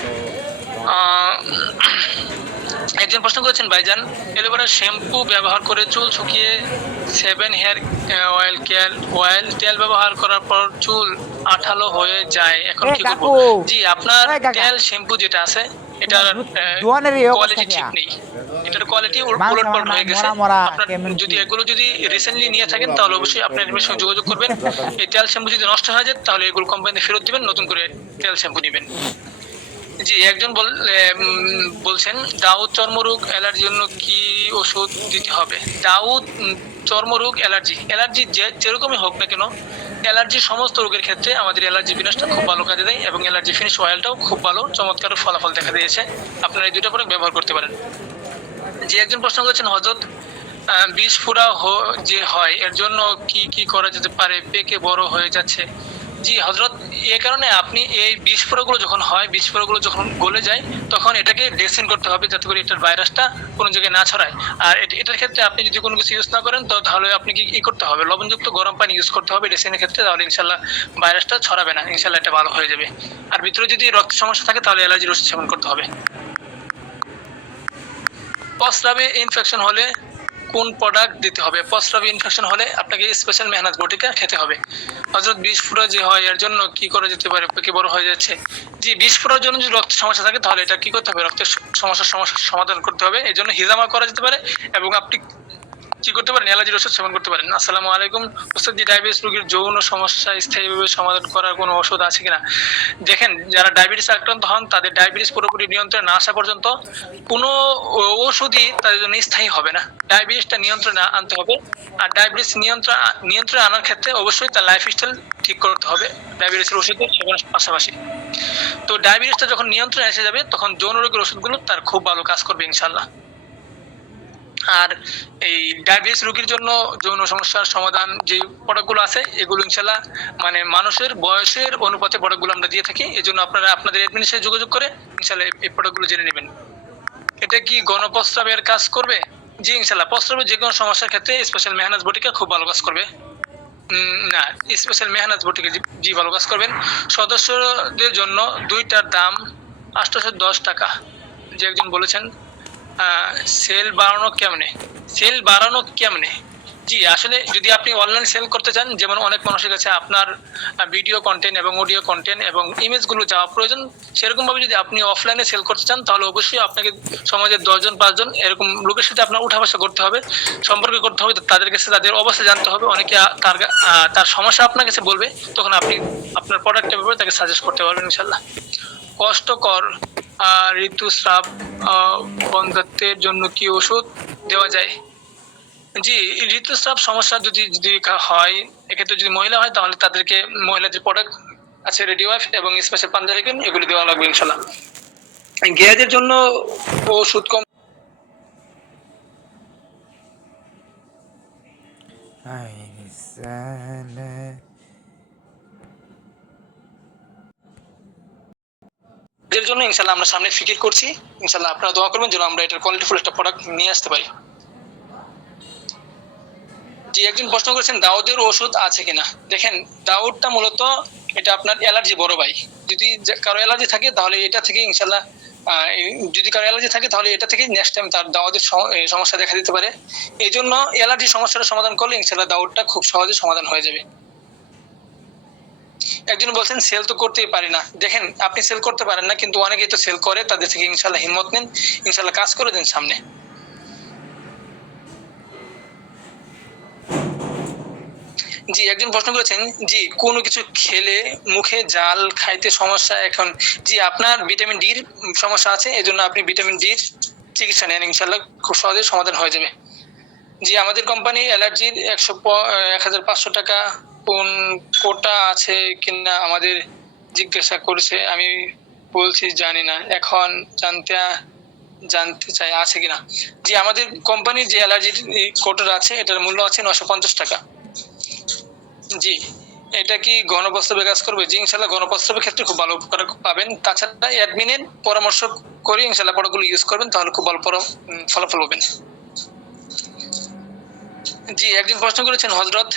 একজন প্রশ্ন করেছেন ভাইজান, এলোভেরা শ্যাম্পু ব্যবহার করে চুল শুকিয়ে 7 হেয়ার অয়েল তেল ব্যবহার করার পর চুল আঠালো হয়ে যায়, এখন কি করব? জি আপনার তেল শ্যাম্পু যেটা আছে এটার কোয়ালিটি ঠিক নেই, এটার কোয়ালিটি উলটপালট হয়ে গেছে। আপনার যদি এগুলো যদি রিসেন্টলি নিয়ে থাকেন তাহলে অবশ্যই আপনি এর সঙ্গে যোগাযোগ করবেন। এই তেল শ্যাম্পু যদি নষ্ট হয়ে যায় তাহলে এগুলো কোম্পানিতে ফেরত দিবেন, নতুন করে তেল শ্যাম্পু নেবেন। জি একজন বলছেন দাউদ চর্মরোগ অ্যালার্জির জন্য কি ওষুধ দিতে হবে? দাউদ চর্মরোগ অ্যালার্জি যেরকমই হোক না কেন, অ্যালার্জি সমস্ত রোগের ক্ষেত্রে আমাদের অ্যালার্জি বিনাশটা খুব ভালো কাজে দেয় এবং অ্যালার্জি ফিনিশ অয়েলটাও খুব ভালো চমৎকার ফলাফল দেখা দিয়েছে। আপনারা এই দুটো প্রোডাক্ট ব্যবহার করতে পারেন। যে একজন প্রশ্ন করেছেন হযরত বীজ ফোড়া যে হয় এর জন্য কি কি করা যেতে পারে, পেকে বড় হয়ে যাচ্ছে? জি হযরত, এই কারণে আপনি এই বীজ ফোড়াগুলো যখন হয়, বীজ ফোড়াগুলো যখন গলে যায় তখন এটাকে ড্রেসিং করতে হবে যাতে করে এটার ভাইরাসটা কোনো জায়গায় না ছড়ায়। আর এটার ক্ষেত্রে আপনি যদি কোনো কিছু ইউজ না করেন তো তাহলে আপনি কি করতে হবে, লবণযুক্ত গরম পানি ইউজ করতে হবে ড্রেসিংয়ের ক্ষেত্রে, তাহলে ইনশাল্লাহ ভাইরাসটা ছড়াবে না, ইনশাল্লাহ এটা ভালো হয়ে যাবে। আর ভিতরে যদি রক্ত সমস্যা থাকে তাহলে অ্যালার্জির ওষুধ সেবন করতে হবে। প্রস্রাবে ইনফেকশন হলে কোন প্রোডাক্ট দিতে হবে? প্রস্রাবে ইনফেকশন হলে আপনাকে স্পেশাল মেহনাত বটিকা খেতে হবে। হযরত বীজ ফোড়া যে হয় এর জন্য কি করা যেতে পারে, পেকে বড় হয়ে যাচ্ছে? জি বীজ ফোড়ার জন্য যদি রক্তের সমস্যা থাকে তাহলে এটা কি করতে হবে, রক্তের সমস্যার সমাধান করতে হবে, এই জন্য হিজামা করা যেতে পারে এবং আপনি কি করতে পারেন, অ্যালার্জির ওষুধ সেবন করতে পারেন। আসসালামু আলাইকুম ওস্তাদ, ডায়াবেটিস রোগীর যৌন সমস্যা স্থায়ীভাবে সমাধান করার কোনো ওষুধ আছে কিনা? দেখেন যারা ডায়াবেটিস আক্রান্ত হন তাদের ডায়াবেটিস পুরোপুরি নিয়ন্ত্রণে না আসা পর্যন্ত কোনো ওষুধই তাদের জন্য স্থায়ী হবে না। ডায়াবেটিসটা নিয়ন্ত্রণে আনতে হবে, আর ডায়াবেটিস নিয়ন্ত্রণে আনার ক্ষেত্রে অবশ্যই তার লাইফস্টাইল ঠিক করতে হবে ডায়াবেটিসের ওষুধের সেবনের পাশাপাশি। তো ডায়াবেটিসটা যখন নিয়ন্ত্রণে এসে যাবে তখন যৌন রোগের ওষুধগুলো তার খুব ভালো কাজ করবে ইনশাল্লাহ। আর এই ডায়াবেটিস রোগীর জন্য যৌন সমস্যার সমাধান যে প্রোডাক্টগুলো আছে এগুলো ইনশাল্লাহ মানে মানুষের বয়সের অনুপাতে প্রোডাক্টগুলো আমরা দিয়ে থাকি, এই জন্য আপনারা আপনাদের অ্যাডমিনের সাথে যোগাযোগ করে ইনশাল্লাহ এই প্রোডাক্টগুলো জেনে নেবেন। এটা কি গণপ্রস্রাবের কাজ করবে? জি ইনশাল্লাহ প্রস্রাবের যে কোনো সমস্যার ক্ষেত্রে স্পেশাল মেহনাজ বটিকা খুব ভালো কাজ করবে। না স্পেশাল মেহনাজ বটিকা জি ভালো কাজ করবেন। সদস্যদের জন্য দুইটার দাম 810 টাকা। যে একজন বলেছেন সেল বাড়ানো কেমনে? জি আসলে যদি আপনি অনলাইন সেল করতে চান, যেমন অনেক মানুষের কাছে আপনার ভিডিও কন্টেন্ট এবং অডিও কন্টেন্ট এবং ইমেজগুলো যাওয়া প্রয়োজন, সেরকম ভাবে যদি আপনি অফলাইনে সেল করতে চান তাহলে অবশ্যই আপনাকে সমাজের 10 জন 5 জন এরকম লোকের সাথে আপনার উঠা বসা করতে হবে, সম্পর্ক করতে হবে, তাদের কাছে তাদের অবস্থা জানতে হবে। অনেকে তার সমস্যা আপনার কাছে বলবে, তখন আপনি আপনার প্রোডাক্টের ব্যাপারে তাকে সাজেস্ট করতে পারবেন ইনশাল্লাহ। কষ্টকর ঋতুস্রাব বন্ধত্বের জন্য কি ওষুধ দেওয়া যায়? জি ঋতুস্রাব সমস্যা যদি হয়, এক্ষেত্রে যদি মহিলা হয় তাহলে তাদেরকে মহিলাদের প্রোডাক্ট আছে রেডি ওয়াইফ এবং স্পেশাল পাঞ্জাবি ক্রিম, এগুলি দেওয়া লাগবে ইনশাল্লাহ। গ্যাসের জন্য ওষুধ কম এর জন্য ইনশাল্লাহ আমরা সামনে ফিকির করছি, ইনশাল্লাহ আপনারা দোয়া করবেন যেন আমরা এটার কোয়ালিটিফুল একটা প্রোডাক্ট নিয়ে আসতে পারি। জি একজন প্রশ্ন করেছেন দাউদের ওষুধ আছে কিনা? দেখেন দাউদটা মূলত এটা আপনার অ্যালার্জি বড় ভাই, যদি কারো অ্যালার্জি থাকে তাহলে এটা থেকে ইনশাল্লাহ যদি কারো অ্যালার্জি থাকে তাহলে এটা থেকে নেক্সট টাইম তার দাউদের সমস্যা দেখা দিতে পারে। এই জন্য অ্যালার্জি সমস্যাটা সমাধান করলে ইনশাল্লাহ দাউদটা খুব সহজে সমাধান হয়ে যাবে। একজন বলছেন সেল তো করতেই পারি না। দেখেন আপনি সেল করতে পারেন না, কিন্তু অনেকেই তো সেল করে, তাদের থেকে ইনশাল্লাহ হিম্মত নেন, ইনশাল্লাহ কাজ করে দেন সামনে। জি একজন প্রশ্ন করেছেন জি কোনো কিছু খেলে মুখে জাল খাইতে সমস্যা এখন? জি আপনার ভিটামিন ডির সমস্যা আছে, এজন্য আপনি ভিটামিন ডির চিকিৎসা নেন, ইনশাল্লাহ খুব সহজে সমাধান হয়ে যাবে। জি আমাদের কোম্পানি অ্যালার্জির 1500 টাকা কোন কোটা আছে কিনা আমাদের জিজ্ঞাসা করেছে, আমি বলছি জানি না, এখন জানতে চাই আছে কিনা। জি আমাদের কোম্পানির যে অ্যালার্জির কোটা আছে এটার মূল্য আছে 950 টাকা। জি এটা কি গণপ্রস্রাবে কাজ করবে? জি ইনশাল্লাহ গণপ্রস্রাবের ক্ষেত্রে খুব ভালো উপকার পাবেন। তাছাড়া অ্যাডমিনের পরামর্শ করে ইনশাল্লাহ প্রোডাক্টগুলো ইউজ করবেন, তাহলে খুব ভালো ফলাফল পাবেন। জি একজন প্রশ্ন করেছেন হযরত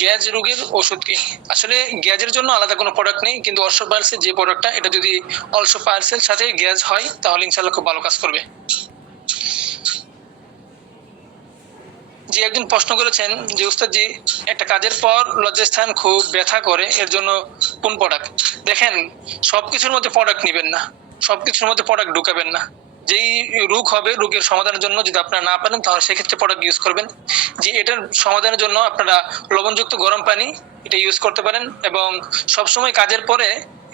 গ্যাস রোগের ওষুধ কি? আসলে গ্যাসের জন্য আলাদা কোনো প্রোডাক্ট নেই, কিন্তু অর্শোপাইলসের যে প্রোডাক্টটা, এটা যদি অর্শোপাইলসের সাথে গ্যাস হয় তাহলে ইনশাল্লাহ খুব ভালো কাজ করবে। জি একজন প্রশ্ন করেছেন যে উস্তাদ জি, একটা কাজের পর লজ্জাস্থান খুব ব্যথা করে, এর জন্য কোন প্রোডাক্ট? দেখেন, সবকিছুর মধ্যে প্রোডাক্ট নেবেন না, সবকিছুর মধ্যে প্রোডাক্ট ঢুকাবেন না। যেই রোগ হবে, রোগের সমাধানের জন্য যদি আপনারা না পারেন তাহলে সেক্ষেত্রে প্রোডাক্ট ইউজ করবেন। যে এটার সমাধানের জন্য আপনারা লবণযুক্ত গরম পানি এটা ইউজ করতে পারেন, এবং সবসময় কাজের পরে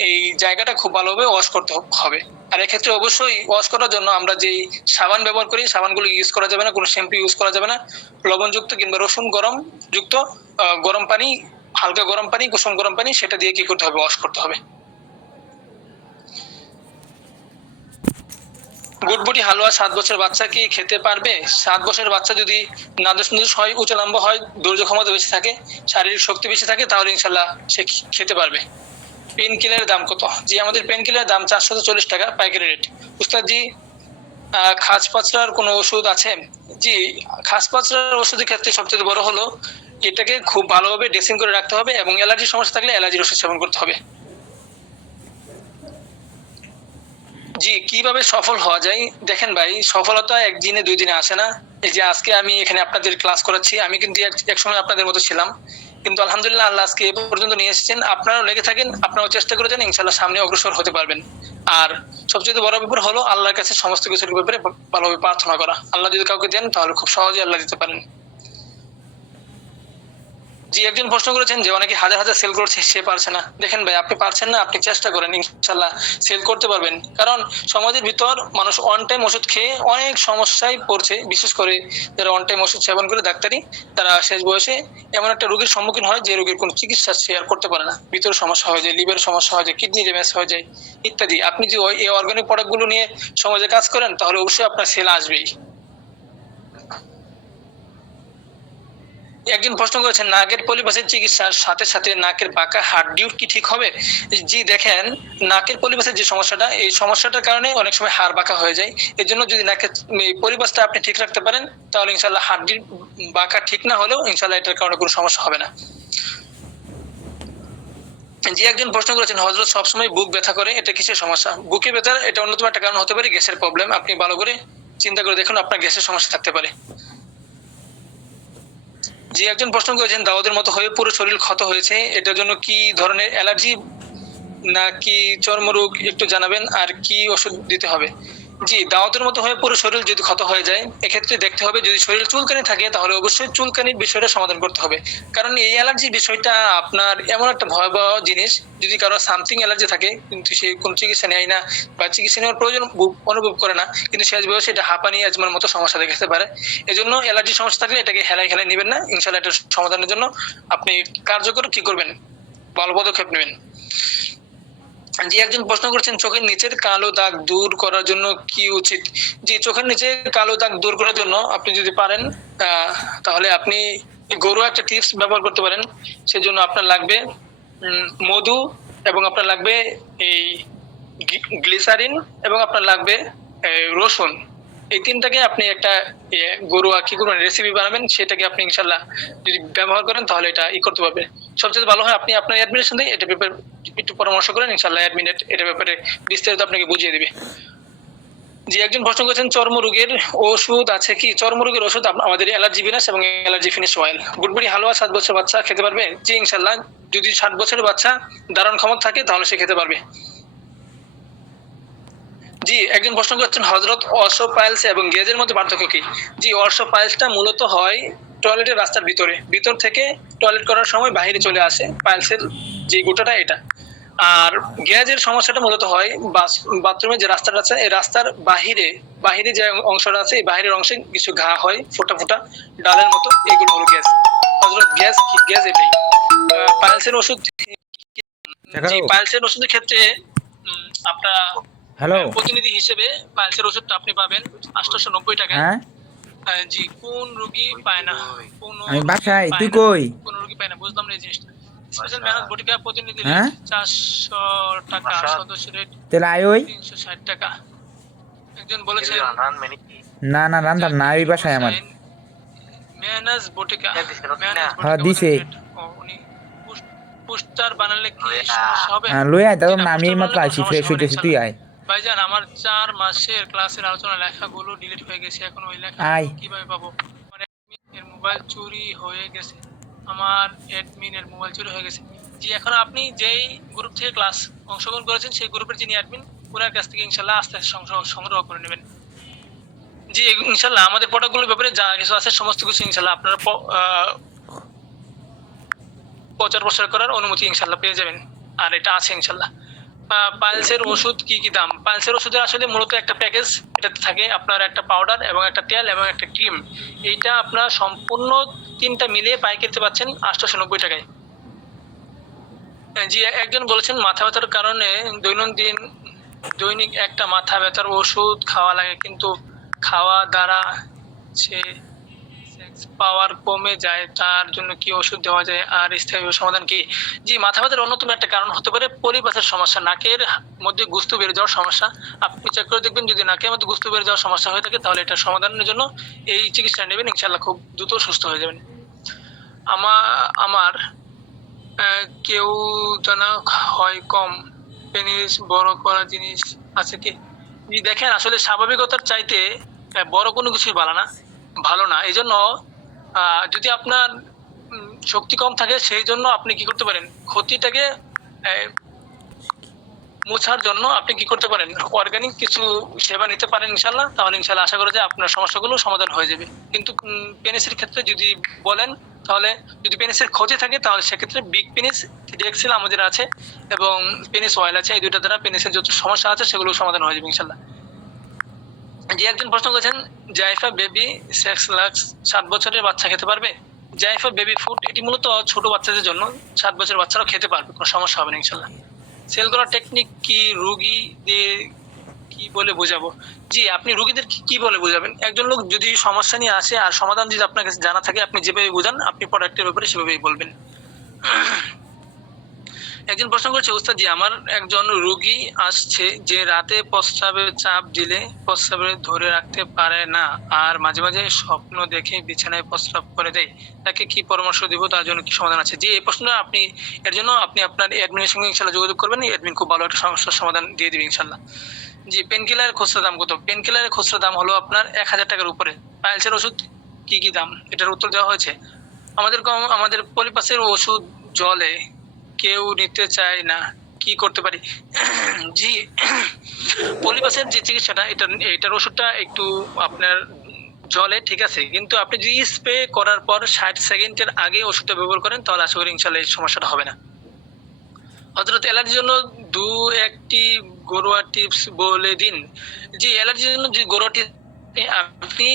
এই জায়গাটা খুব ভালোভাবে ওয়াশ করতে হবে। আর এক্ষেত্রে অবশ্যই ওয়াশ করার জন্য আমরা যেই সাবান ব্যবহার করি, সাবানগুলো ইউজ করা যাবে না, কোনো শ্যাম্পু ইউজ করা যাবে না। লবণযুক্ত কিংবা রসুন গরম যুক্ত গরম পানি, হালকা গরম পানি, কুসুম গরম পানি, সেটা দিয়ে কি করতে হবে? ওয়াশ করতে হবে। গুটগুটি হালুয়া 7 বছরের বাচ্চা কি খেতে পারবে? 7 বছরের বাচ্চা যদি নাদুস নুদুস হয়, উঁচু লম্বা হয়, ধৈর্য ক্ষমতা বেশি থাকে, শারীরিক শক্তি বেশি থাকে, তাহলে ইনশাল্লাহ সে খেতে পারবে। পেন কিলারের দাম কত? জি আমাদের পেন কিলারের দাম 440 টাকা পাইকারি রেট। উস্তাদ জি খাস পাচড়ার কোনো ওষুধ আছে? জি খাস পাচড়ার ওষুধের ক্ষেত্রে সবচেয়ে বড় হলো এটাকে খুব ভালোভাবে ড্রেসিং করে রাখতে হবে, এবং অ্যালার্জির সমস্যা থাকলে অ্যালার্জির ওষুধ সেবন করতে হবে। জি কিভাবে সফল হওয়া যায়? দেখেন ভাই, সফলতা একদিনে 2 দিনে আসে না। এই যে আজকে আমি এখানে আপনাদের ক্লাস করাচ্ছি, আমি কিন্তু এক সময় আপনাদের মতো ছিলাম, কিন্তু আলহামদুলিল্লাহ আল্লাহ আজকে এ পর্যন্ত নিয়ে এসেছেন। আপনারাও লেগে থাকেন, আপনারাও চেষ্টা করে যান, ইনশাল্লাহ সামনে অগ্রসর হতে পারবেন। আর সবচেয়ে বড় ব্যাপার হলো আল্লাহর কাছে সমস্ত কিছুর ব্যাপারে ভালোভাবে প্রার্থনা করা। আল্লাহ যদি কাউকে দেন তাহলে খুব সহজেই আল্লাহ দিতে পারেন। জি একজন প্রশ্ন করেছেন যে অনেকে হাজার হাজার সেল করছে, সে পারছে না। দেখেন ভাই, আপনি পারছেন না, আপনি চেষ্টা করেন, ইনশাল্লাহ সেল করতে পারবেন। কারণ সমাজের ভিতর মানুষ অন টাইম ওষুধ খেয়ে অনেক সমস্যায় পড়ছে, বিশেষ করে যারা অন টাইম ওষুধ সেবন করে ডাক্তারি, তারা শেষ বয়সে এমন একটা রোগের সম্মুখীন হয় যে রোগের কোনো চিকিৎসা শেয়ার করতে পারে না। ভিতরে সমস্যা হয়ে যায়, লিভারের সমস্যা হয়ে যায়, কিডনি ড্যামেজ হয়ে যায় ইত্যাদি। আপনি যদি এই অর্গানিক প্রোডাক্টগুলো নিয়ে সমাজে কাজ করেন তাহলে অবশ্যই আপনার সেল আসবেই। একজন প্রশ্ন করেছেন নাকের পলিপাসের চিকিৎসার সাথে সাথে নাকের বাঁকা হাড়টিও কি ঠিক হবে? জি দেখেন, নাকের পলিপাসের যে সমস্যাটা, এই সমস্যাটার কারণে অনেক সময় হাড় বাঁকা হয়ে যায়। এর জন্য যদি নাকের পলিপাসটা আপনি ঠিক রাখতে পারেন তাহলে ইনশাল্লাহ হাড়টির বাঁকা ঠিক না হলেও ইনশাল্লাহ এটার কারণে কোনো সমস্যা হবে না। জি একজন প্রশ্ন করেছেন হযরত সবসময় বুক ব্যথা করে, এটা কিসের সমস্যা? বুকে ব্যথার এটা অন্যতম একটা কারণ হতে পারে গ্যাসের প্রবলেম। আপনি ভালো করে চিন্তা করে দেখুন, আপনার গ্যাসের সমস্যা থাকতে পারে। জি একজন প্রশ্ন করেছেন দাউদের মতো হয়ে পুরো শরীর ক্ষত হয়েছে, এটার জন্য কি ধরনের অ্যালার্জি নাকি চর্মরোগ একটু জানাবেন, আর কি ওষুধ দিতে হবে? জি দাউদের মতো হয়ে পুরো শরীর যদি ক্ষত হয়ে যায়, এক্ষেত্রে দেখতে হবে যদি শরীরে চুলকানি থাকে তাহলে অবশ্যই চুলকানির বিষয়টা সমাধান করতে হবে। কারণ এই অ্যালার্জি বিষয়টা আপনার এমন একটা ভয়াবহ জিনিস, যদি কারো সামথিং অ্যালার্জি থাকে কিন্তু সে কোনো চিকিৎসা নেয় না বা চিকিৎসা নেওয়ার প্রয়োজন অনুভব করে না, কিন্তু শেষ বয়সে এটা হাঁপানি অ্যাজমার মতো সমস্যা দেখাতে পারে। এজন্য অ্যালার্জি সমস্যা থাকলে এটাকে হেলায় হেলায় নেবেন না, ইনশাল্লাহ এটার সমাধানের জন্য আপনি কার্যকর কি করবেন, ভালো পদক্ষেপ নেবেন। জি একজন প্রশ্ন করছেন চোখের নিচের কালো দাগ দূর করার জন্য কি উচিত? জি চোখের নিচে কালো দাগ দূর করার জন্য আপনি যদি পারেন তাহলে আপনি ঘরোয়া একটা টিপস ব্যবহার করতে পারেন। সেজন্য আপনার লাগবে মধু, এবং আপনার লাগবে এই গ্লিসারিন, এবং আপনার লাগবে রসুন। এই তিনটাকে আপনি একটা ঘরোয়া কি করবেন রেসিপি বানাবেন, সেটাকে আপনি ইনশাল্লাহ যদি ব্যবহার করেন তাহলে এটা করতে পারবে। সবচেয়ে ভালো হয় আপনি আপনার অ্যাডমিনের সাথে এটা ব্যাপারে একটু পরামর্শ করেন, ইনশাল্লাহ অ্যাডমিন এটা ব্যাপারে বিস্তারিত আপনাকে বুঝিয়ে দিবে। জি একজন প্রশ্ন করেছেন চর্মরোগের ওষুধ আছে কি? চর্মরোগের ওষুধ আমাদের অ্যালার্জি বিনাশ এবং অ্যালার্জি ফিনিশ অয়েল। গুড়গুড়ি হালুয়া 7 বছরের বাচ্চা খেতে পারবে? জি ইনশাল্লাহ, যদি 7 বছরের বাচ্চা ধারণ ক্ষমতা থাকে তাহলে সে খেতে পারবে। জি একজন প্রশ্ন করছেন হযরত অর্শোপাইলস এবং গ্যাজের মধ্যে পার্থক্য কি? জি অর্শোপাইলসটা মূলত হয় টয়লেটের রাস্তার ভিতর থেকে টয়লেট করার সময় বাইরে চলে আসে পাইলসের যে গোটাটা এটা। আর গ্যাজের সমস্যাটা মূলত হয় বাথরুমের যে রাস্তাটা আছে, এই রাস্তার বাহিরে যে অংশটা আছে, এই বাহিরের অংশে কিছু ঘা হয়, ফোটা ফোটা ডালের মতো, এগুলো হলো গ্যাস। হযরত গ্যাস এটাই। পাইলসের ওষুধ, জি পাইলসের ওষুধের ক্ষেত্রে আপনারা হ্যালো প্রতিনিধি হিসেবে পাইলসের ওষুধটা আপনি পাবেন 890 টাকায়। হ্যাঁ জি কোন রোগী পায় না? আমি বাসায়, তুই কই? কোন রোগী পায় না বুঝলাম না এই জিনিসটা। স্পেশাল মেহনত বটিকা প্রতিনিধি হ্যাঁ? রেট 400 টাকা, সদস্য রেট তাহলে আয় ওই 360 টাকা। একজন বলেছেন না না রান্ধার না ওই বাসায় আমার মেহনাজ বটিকা হ্যাঁ দিছে উনি পোস্টার বানালে কি সমস্যা হবে? লই আয় দাদা জি না, না আমি পোস্টার এইমাত্র বানালে আইছি কোনো ফ্রেশ সমস্যা হবে না, হইতেছি তুই আয় ভাইজান আমার 4 মাসের ক্লাসের আলোচনা লেখাগুলো ডিলিট হয়ে গেছে, এখন ওই লেখা আয়। কিভাবে পাবো? আমার অ্যাডমিনের মোবাইল চুরি হয়ে গেছে, আমার অ্যাডমিনের মোবাইল চুরি হয়ে গেছে। জি, এখন আপনি যেই গ্রুপ থেকে ক্লাস অংশগ্রহণ করেছেন সেই গ্রুপের যিনি অ্যাডমিন ওনার কাছ থেকে ইনশাল্লাহ আস্তে আস্তে সংগ্রহ করে নেবেন। জি ইনশাল্লাহ আমাদের প্রোডাক্টগুলোর ব্যাপারে যা কিছু আছে সমস্ত কিছু ইনশাল্লাহ আপনারা প্রচার প্রসার করার অনুমতি ইনশাল্লাহ পেয়ে যাবেন, আর এটা আছে ইনশাল্লাহ। পাইলসের ওষুধ কি কি দাম? পাইলসের ওষুধের আসলে মূলত একটা প্যাকেজ, এটাতে থাকে আপনার একটা পাউডার এবং একটা তেল এবং একটা ক্রিম। এইটা আপনার সম্পূর্ণ তিনটা মিলিয়ে পাইকারিতে পাচ্ছেন 890 টাকায়। জি, একজন বলেছেন মাথা ব্যথার কারণে দৈনিক একটা মাথা ব্যথার ওষুধ খাওয়া লাগে, কিন্তু খাওয়া দ্বারা সে পাওয়ার কমে যায়, তার জন্য কি ওষুধ দেওয়া যায় আর স্থায়ী সমাধান কি? জি, মাথা ব্যথার অন্যতম একটা কারণ হতে পারে পরিপাকের সমস্যা, নাকের মধ্যে গুস্ত বেড়ে যাওয়ার সমস্যা। আপনি চেক করে দেখবেন যদি নাকের মধ্যে গুস্ত বেড়ে যাওয়ার সমস্যা হয়ে থাকে তাহলে এটা সমাধানের জন্য এই চিকিৎসা নেবেন, ইনশাআল্লাহ খুব দ্রুত সুস্থ হয়ে যাবেন। আমার কেউ জানা হয় কম পেনিস বড় করা জিনিস আছে কি? জি দেখেন, আসলে স্বাভাবিকতার চাইতে বড় কোনো কিছুই ভালো না। এই জন্য যদি আপনার শক্তি কম থাকে সেই জন্য আপনি কি করতে পারেন, ক্ষতিটাকে মোছার জন্য আপনি কি করতে পারেন, অর্গানিক কিছু সেবা নিতে পারেন ইনশাল্লাহ। তাহলে ইনশাল্লাহ আশা করা যায় আপনার সমস্যাগুলো সমাধান হয়ে যাবে। কিন্তু পেনিসের ক্ষেত্রে যদি বলেন, তাহলে যদি পেনিসের ক্ষতি থাকে তাহলে সেক্ষেত্রে বিগ পেনিস ডিএক্সেল আমাদের আছে এবং পেনিস অয়েল আছে, এই দুইটা দ্বারা পেনিসের যত সমস্যা আছে সেগুলো সমাধান হয়ে যাবে ইনশাল্লাহ। যে একজন প্রশ্ন করেছেন জাইফা বেবি সেক্স লাক্স 7 বছরের বাচ্চা খেতে পারবে? জাইফা বেবি ফুড এটি মূলত ছোট বাচ্চাদের জন্য, 7 বছরের বাচ্চারাও খেতে পারবে, কোনো সমস্যা হবে না ইনশাল্লাহ। সেল করার টেকনিক কি রোগীদের কি বলে বোঝাবো? জি, আপনি রোগীদের কি বলে বোঝাবেন? একজন লোক যদি সমস্যা নিয়ে আসে আর সমাধান যদি আপনার কাছে জানা থাকে, আপনি যেভাবে বোঝান আপনি প্রোডাক্টের ব্যাপারে সেভাবেই বলবেন। একজন প্রশ্ন করছে উস্তাদ জি, আমার একজন রোগী আসছে যে রাতে প্রস্রাবের চাপ দিলে প্রস্রাবে ধরে রাখতে পারে না আর মাঝে মাঝে স্বপ্ন দেখে বিছানায় প্রস্রাব করে দেয়, তাকে কি পরামর্শ দিব, তার জন্য কি সমাধান আছে? যে এই প্রশ্নটা আপনি এর জন্য আপনি আপনার অ্যাডমিনের সঙ্গে ইনশাল্লাহ যোগাযোগ করবেন, অ্যাডমিন খুব ভালো একটা সমস্যার সমাধান দিয়ে দিবে ইনশাল্লাহ। জি, পেনকিলারের খুচরা দাম কত? পেনকিলারের খুচরা দাম হলো আপনার 1000 টাকার উপরে। পাইলসের ওষুধ কি কি দাম, এটার উত্তর দেওয়া হয়েছে। আমাদের পলিপাসের ওষুধ জলে কেউ নিতে চায় না, কি করতে পারি? জি, পলিপাসের যে চিকিৎসাটা এটার ওষুধটা একটু আপনার জলে ঠিক আছে, কিন্তু আপনি যদি স্প্রে করার পর 60 সেকেন্ডের আগে ওষুধটা ব্যবহার করেন তাহলে আশা করি ইনশাল্লাহ এই সমস্যাটা হবে না। হযরত অ্যালার্জির জন্য একটি ঘরোয়া টিপস বলে দিন। জি, অ্যালার্জির জন্য যে ঘরোয়া টিপস, আপনি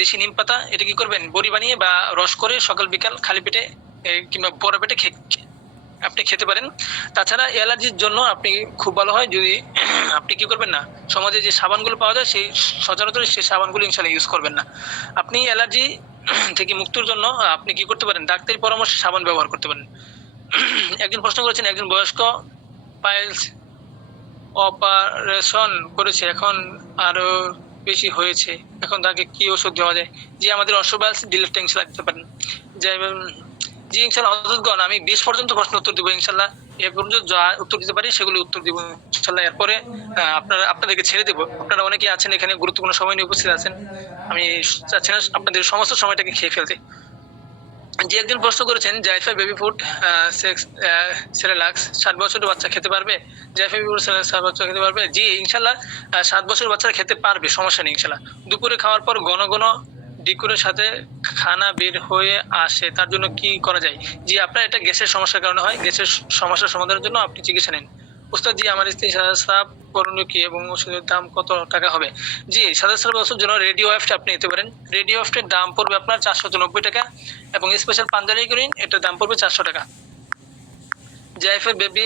দেশি নিম পাতা এটা কি করবেন, বড়ি বানিয়ে বা রস করে সকাল বিকাল খালি পেটে কিংবা বড় পেটে আপনি খেতে পারেন। তাছাড়া অ্যালার্জির জন্য আপনি খুব ভালো হয় যদি আপনি কি করবেন না, সমাজে যে সাবানগুলো পাওয়া যায় সেই সচরাচর সেই সাবানগুলো ইনশাল্লাহ ইউজ করবেন না। আপনি অ্যালার্জি থেকে মুক্তির জন্য আপনি কি করতে পারেন, ডাক্তারি পরামর্শে সাবান ব্যবহার করতে পারেন। একজন প্রশ্ন করেছেন একজন বয়স্ক পাইলস অপারেশন করেছে, এখন আরো বেশি হয়েছে, এখন তাকে কি ওষুধ দেওয়া যায়? যে আমাদের অশ্ববাস ডিলেটটা ইনশাল্লাহ দিতে পারেন। জি ইনশাল্লাহ হযরতগণ, আমি 20 পর্যন্ত প্রশ্ন উত্তর দিব ইনশাল্লাহ। এর পর্যন্ত যা উত্তর দিতে পারি সেগুলো উত্তর দিব ইনশাল্লাহ। এরপরে আপনাদেরকে ছেড়ে দেবো। আপনারা অনেকেই আছেন এখানে, গুরুত্বপূর্ণ সময় নিয়ে উপস্থিত আছেন, আমি চাচ্ছি না আপনাদের সমস্ত সময়টাকে খেয়ে ফেলতে। যে একজন প্রশ্ন করেছেন জাইফা বেবি ফুড সেরেলাক্স 7 বছরের বাচ্চা খেতে পারবে? জাইফা বেবি ফুড সেরেলাক্স 7 বছর খেতে পারবে? জি ইনশাল্লাহ 7 বছরের বাচ্চারা খেতে পারবে, সমস্যা নেই ইনশাল্লাহ। দুপুরে খাওয়ার পর ঘন ঘন ডিকুরের সাথে খানা বের হয়ে আসে, তার জন্য কি করা যায়? জি, আপনার এটা গ্যাসের সমস্যার কারণে হয়, গ্যাসের সমস্যার সমাধানের জন্য আপনি চিকিৎসা নিন। উস্তাদ জি, আমার স্ত্রী সাদা স্রাব করণীয় কি এবং ওষুধের দাম কত টাকা হবে? জি, সাদা স্রাব ওষুধের জন্য রেডিও এফট আপনি নিতে পারেন। রেডিও এফটের দাম পড়বে আপনার 490 টাকা এবং স্পেশাল পাঞ্জাবি গ্রিন এটার দাম পড়বে 400 টাকা। জাইফা বেবি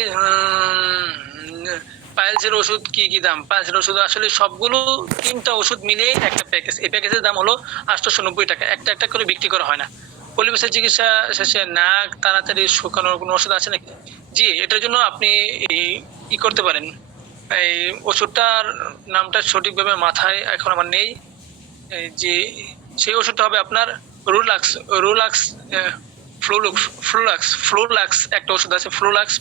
পাইলসের ওষুধ কি কি দাম? পাইলসের ওষুধ আসলে সবগুলো 3টা ওষুধ মিলিয়ে একটা প্যাকেজ, এই প্যাকেজের দাম হলো 890 টাকা, একটা একটা করে বিক্রি করা হয় না। পলিপাসের চিকিৎসা শেষে নাক তাড়াতাড়ি শুকানোর কোনো ওষুধ আছে নাকি? জি, এটার জন্য আপনি ই করতে পারেন। এই ওষুধটার নামটা সঠিকভাবে মাথায় এখন আমার নেই। এই যে সেই ওষুধটা হবে আপনার রুলাক্স রুলাক্স ফ্লুলাক্স একটা ওষুধ আছে ফ্লুলাক্স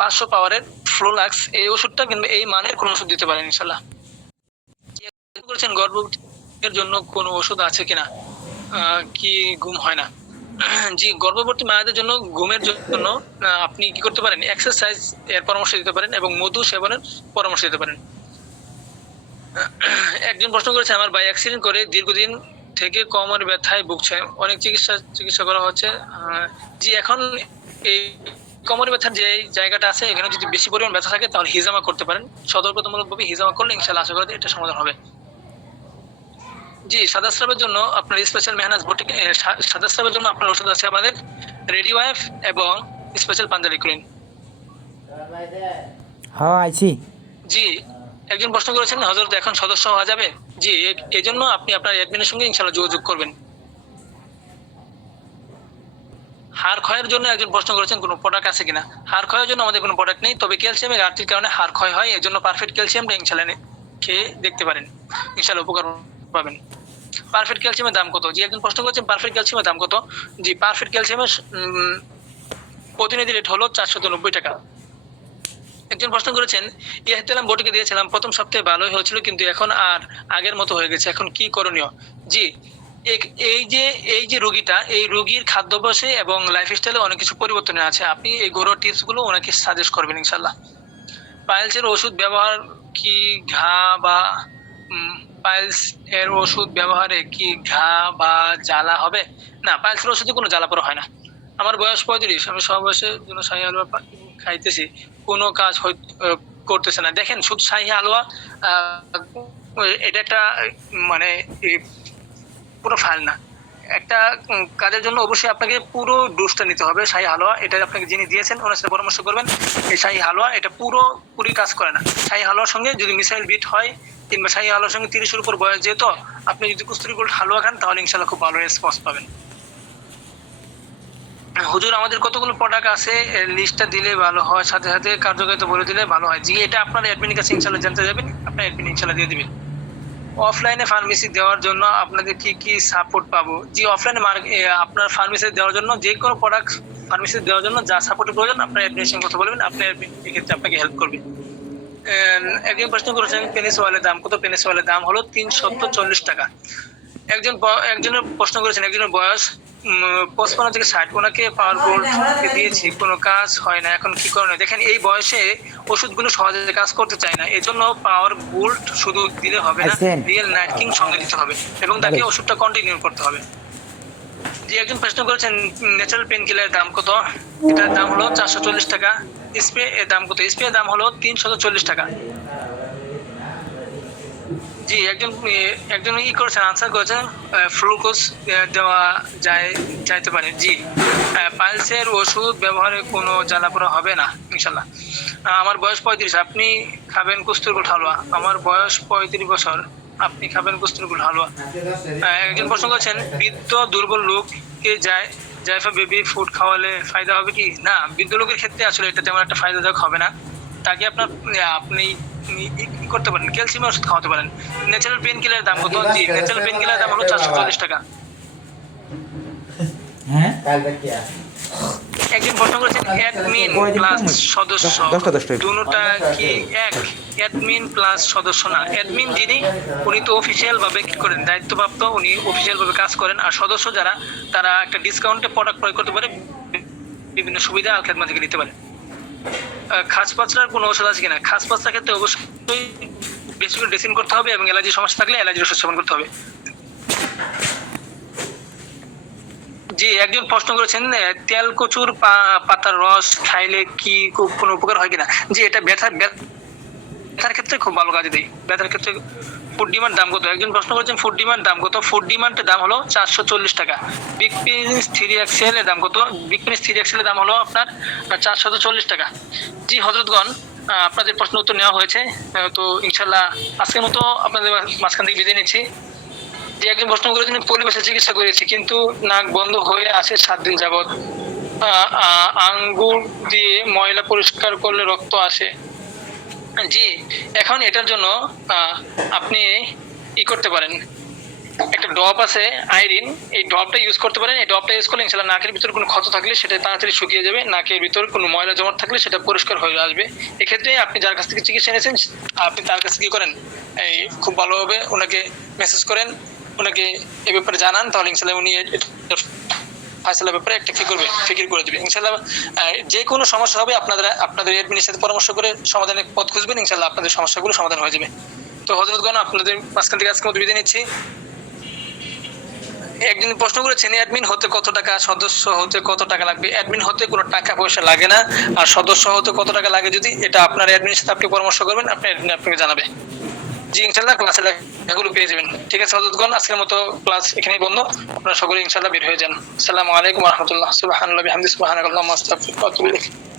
500 পাওয়ারের ফ্লুলাক্স। এই ওষুধটা কিন্তু এই মানের কোনো ওষুধ দিতে পারেন ইনশাল্লাহ। করেছেন গর্ভবতীর জন্য কোনো ওষুধ আছে কিনা, কি ঘুম হয় না? জি, গর্ভবতী মায়েদের জন্য ঘুমের জন্য আপনি কি করতে পারেন, এক্সারসাইজ এর পরামর্শ দিতে পারেন এবং মধু সেবনের পরামর্শ দিতে পারেন। একজন প্রশ্ন করেছে, আমার ভাই অ্যাক্সিডেন্ট করে দীর্ঘদিন থেকে কোমর ব্যথায় ভুগছে, অনেক চিকিৎসা করা হচ্ছে। জি, এখন এই কোমর ব্যথার যে জায়গাটা আছে এখানে যদি বেশি পরিমাণ ব্যথা থাকে তাহলে হিজামা করতে পারেন। সতর্কতামূলকভাবে হিজামা করলে ইনশাআল্লাহ আশা করি এটা সমাধান হবে। জি, সাদা স্রাবের জন্য আপনার স্পেশাল মেহনাজ বটিক, সাদা স্রাবের জন্য আপনার ওষুধ আছে আমাদের রেডি ওয়াইফ এবং স্পেশাল পাঞ্জাবি ক্লিন। হ্যাঁ আইছি। জি, একজন প্রশ্ন করেছেন হযরত এখন সদস্য হওয়া যাবে? জি, এই জন্য আপনি আপনার অ্যাডমিনের সঙ্গে ইনশাআল্লাহ যোগাযোগ করবেন। হাড় ক্ষয়ের জন্য একজন প্রশ্ন করেছেন কোনো প্রোডাক্ট আছে কিনা? হাড় ক্ষয়ের জন্য আমাদের কোনো প্রোডাক্ট নেই, তবে ক্যালসিয়ামের ঘাটতির কারণে হাড় ক্ষয় হয়, এর জন্য পারফেক্ট ক্যালসিয়ামটা ইনশাআল্লাহ খেয়ে দেখতে পারেন, ইনশাআল্লাহ উপকার পাবেন। পারফেক্ট ক্যালসিয়ামের দাম কত? জি, একজন প্রশ্ন করেছেন পারফেক্ট ক্যালসিয়ামের দাম কত? জি, পারফেক্ট ক্যালসিয়ামের প্রতিনিধি রেট হলো 490 টাকা। একজন প্রশ্ন করেছেন, ইহতেলাম বটিকে দিয়েছিলাম, প্রথম সপ্তাহে ভালোই হয়েছিল কিন্তু এখন আর আগের মতো হয়ে গেছে, এখন কি করণীয়? জি, এই যে রোগীটা, এই রোগীর খাদ্যাভ্যাসে এবং লাইফস্টাইলে অনেক কিছু পরিবর্তন আছে। আপনি এই ঘরোয়া টিপসগুলো ওনাকে সাজেস্ট করবেন ইনশাআল্লাহ। পাইলসের ওষুধ ব্যবহার কি ঘা বা পাইলস এর ওষুধ ব্যবহারে কি ঘা বা জ্বালা হবে? না, পাইলসের ওষুধে কোনো জ্বালা পোড়া হয় না। আমার বয়স 35, আমি সব বয়সের জন্য শাহী হালুয়া খাইতেছি, কোনো কাজ করতেছে না। দেখেন, শুধু শাহী হালুয়া এটা একটা মানে পুরো ফাইল না, একটা কাজের জন্য অবশ্যই আপনাকে পুরো ডোজটা নিতে হবে। শাহী হালুয়া এটা আপনাকে যিনি দিয়েছেন ওনার সাথে পরামর্শ করবেন। এই শাহী হালুয়া এটা পুরোপুরি কাজ করে না। শাহী হালুয়ার সঙ্গে যদি মিসাইল বিট হয় কিংবা শাহী হালুয়ার সঙ্গে 30-এর উপর বয়স যেহেতু, আপনি যদি কস্তুরি গোল্ড হালুয়া খান তাহলে ইনশাআল্লাহ খুব ভালো রেসপন্স পাবেন। হুজুর, আমাদের কতগুলো প্রোডাক্ট আছে লিস্টটা দিলে ভালো হয়, সাথে সাথে কার্যকারিতা বলে দিলে ভালো হয়। জি, এটা আপনার অ্যাডমিনের কাছে ইনশাআল্লাহ জানতে যাবেন, আপনার অ্যাডমিন ইনশাআল্লাহ দিয়ে দিবেন। অফলাইনে ফার্মেসি দেওয়ার জন্য আপনাদের কি কি সাপোর্ট পাবো? জি, অফলাইনে আপনার ফার্মেসি দেওয়ার জন্য যে কোনো প্রোডাক্ট ফার্মেসি দেওয়ার জন্য যা সাপোর্টের প্রয়োজন আপনার অ্যাডমিনের সঙ্গে কথা বলবেন, আপনার এক্ষেত্রে আপনাকে হেল্প করবে। একজন প্রশ্ন করেছেন পেনিস অয়েলের দাম কত? পেনিস অয়েলের দাম হলো 340 টাকা। একজনের প্রশ্ন করেছেন, একজনের বয়স 55 থেকে 60, ওনাকে পাওয়ার গোল্ড দিয়েছি, কোনো কাজ হয় না, এখন কি করণীয়? দেখেন, এই বয়সে ওষুধগুলো সহজে কাজ করতে চায় না, এজন্য পাওয়ার গোল্ড শুধু দিলে হবে না, রিয়েল নাইট কিং সঙ্গে দিতে হবে এবং তাকে ওষুধটা কন্টিনিউ করতে হবে। যে একজন প্রশ্ন করেছেন ন্যাচারাল পেন কিলারের দাম কত? এটার দাম হলো 440 টাকা। স্প্রে এর দাম কত? স্প্রে এর দাম হলো 340 টাকা। জি, একজন করেছেন, আনসার করেছেন ফ্লুকোজ দেওয়া যাইতে পারে। জি, পাইলসের ওষুধ ব্যবহারে কোনো জ্বালাপোড়া হবে না ইনশাল্লাহ। আমার বয়স 35, আপনি খাবেন কস্তুরি গোল্ড হালুয়া। আমার বয়স 35 বছর, আপনি খাবেন কস্তুরি গোল্ড হালুয়া। একজন প্রশ্ন করেছেন, বৃদ্ধ দুর্বল লোককে জাইফা বেবি ফুড খাওয়ালে ফায়দা হবে কি? না, বৃদ্ধ লোকের ক্ষেত্রে আসলে এটা তেমন একটা ফায়দাদায়ক হবে না। তাকে আপনি করতে পারেন, ক্যালসিয়াম ওষুধ খাওয়াতে পারেন। ন্যাচারাল পেন কিলারের দাম কত? জি, ন্যাচারাল পেন কিলারের দাম হলো 440 টাকা। হ্যাঁ, একজন প্রশ্ন করেছেন, অ্যাডমিন প্লাস সদস্য দুটোটা কি এক? অ্যাডমিন প্লাস সদস্য না, অ্যাডমিন যিনি উনি তো অফিসিয়াল ভাবে কি করেন, দায়িত্বপ্রাপ্ত, উনি অফিসিয়াল ভাবে কাজ করেন। আর সদস্য যারা, তারা একটা ডিসকাউন্টে প্রোডাক্ট ক্রয় করতে পারে, বিভিন্ন সুবিধা আল খেদমা থেকে নিতে পারে। খাস পাতলার কোনো ওষুধ আছে কিনা? খাস পাতলার ক্ষেত্রে অবশ্যই বেশি করে ড্রেসিং করতে হবে এবং অ্যালার্জির সমস্যা থাকলে অ্যালার্জির ওষুধ সেবন করতে হবে। জি, একজন প্রশ্ন করেছেন তেল কচুর পাতার রস খাইলে কি কোনো উপকার হয় কিনা? জি, এটা ব্যথার ক্ষেত্রে খুব ভালো কাজে দেয়। ব্যথার ক্ষেত্রে ফুড ডিমান্ড দাম কত? একজন প্রশ্ন করেছেন ফুড ডিমান্ড দাম কত? ফুড ডিমান্ডের দাম হলো 440 টাকা। বিগ প্রিন্স 3XL এর দাম কত? বিগ প্রিন্স 3XL এর দাম হলো আপনার 440 টাকা। জি হযরতগণ, আপনাদের প্রশ্ন উত্তর নেওয়া হয়েছে। তো ইনশাআল্লাহ আজকের মতো আপনাদের মাঝখান থেকে বিদায় নিচ্ছি। যে একজন প্রশ্ন করেছেন পরিবেশে চিকিৎসা করেছি কিন্তু নাক বন্ধ হয়ে আছে 7 দিন যাবত, আঙ্গুর দিয়ে ময়লা পরিষ্কার করলে রক্ত আসে। জি, এখন এটার জন্য আপনি করতে পারেন, একটা ড্রপ আছে আইরিন, এই ড্রপটা ইউজ করতে পারেন। এই ড্রপটা ইউজ করলে ইনশাআল্লাহ নাকের ভিতরে কোনো ক্ষত থাকলে সেটা তাড়াতাড়ি শুকিয়ে যাবে, নাকের ভিতর কোনো ময়লা জমা থাকলে সেটা পরিষ্কার হয়ে আসবে। এক্ষেত্রে আপনি যার কাছ থেকে চিকিৎসা নিয়েছেন আপনি তার কাছে কি করেন, এই খুব ভালোভাবে ওনাকে মেসেজ করেন, ওনাকে এই ব্যাপারে জানান, তাহলে ইনশাআল্লাহ উনি ফাইসালার ব্যাপারে একটা ফিকির করে দিবে ইনশাআল্লাহ। যে কোনো সমস্যা হবে আপনাদের এডমিনের সাথে পরামর্শ করে সমাধানের পথ খুঁজবেন, ইনশাআল্লাহ আপনাদের সমস্যাগুলো সমাধান হয়ে যাবে। তো হযরতগণ, আপনাদের মাঝখান থেকে আজকে মতো বিদায় নিচ্ছি। একজন প্রশ্ন করেছেন অ্যাডমিন হতে কত টাকা, সদস্য হতে কত টাকা লাগবে? অ্যাডমিন হতে কোনো টাকা পয়সা লাগে না, আর সদস্য হতে কত টাকা লাগে যদি এটা আপনার অ্যাডমিনের সাথে আপনি পরামর্শ করবেন, আপনার অ্যাডমিন আপনাকে জানাবে। জি ইনশাআল্লাহ ক্লাসে লেখাগুলো পেয়ে যাবেন। ঠিক আছে হযরতগণ, আজকের মতো ক্লাস এখানেই বন্ধ। আপনারা সকলে ইনশাআল্লাহ বের হয়ে যান। আসসালামু আলাইকুম ওয়া রাহমাতুল্লাহ। সুবহানাল্লাহি ওয়া বিহামদিহি, সুবহানাকাল্লাহুম্মা ওয়া আস্তাগফিরুকা ওয়া আতুবু ইলাইক।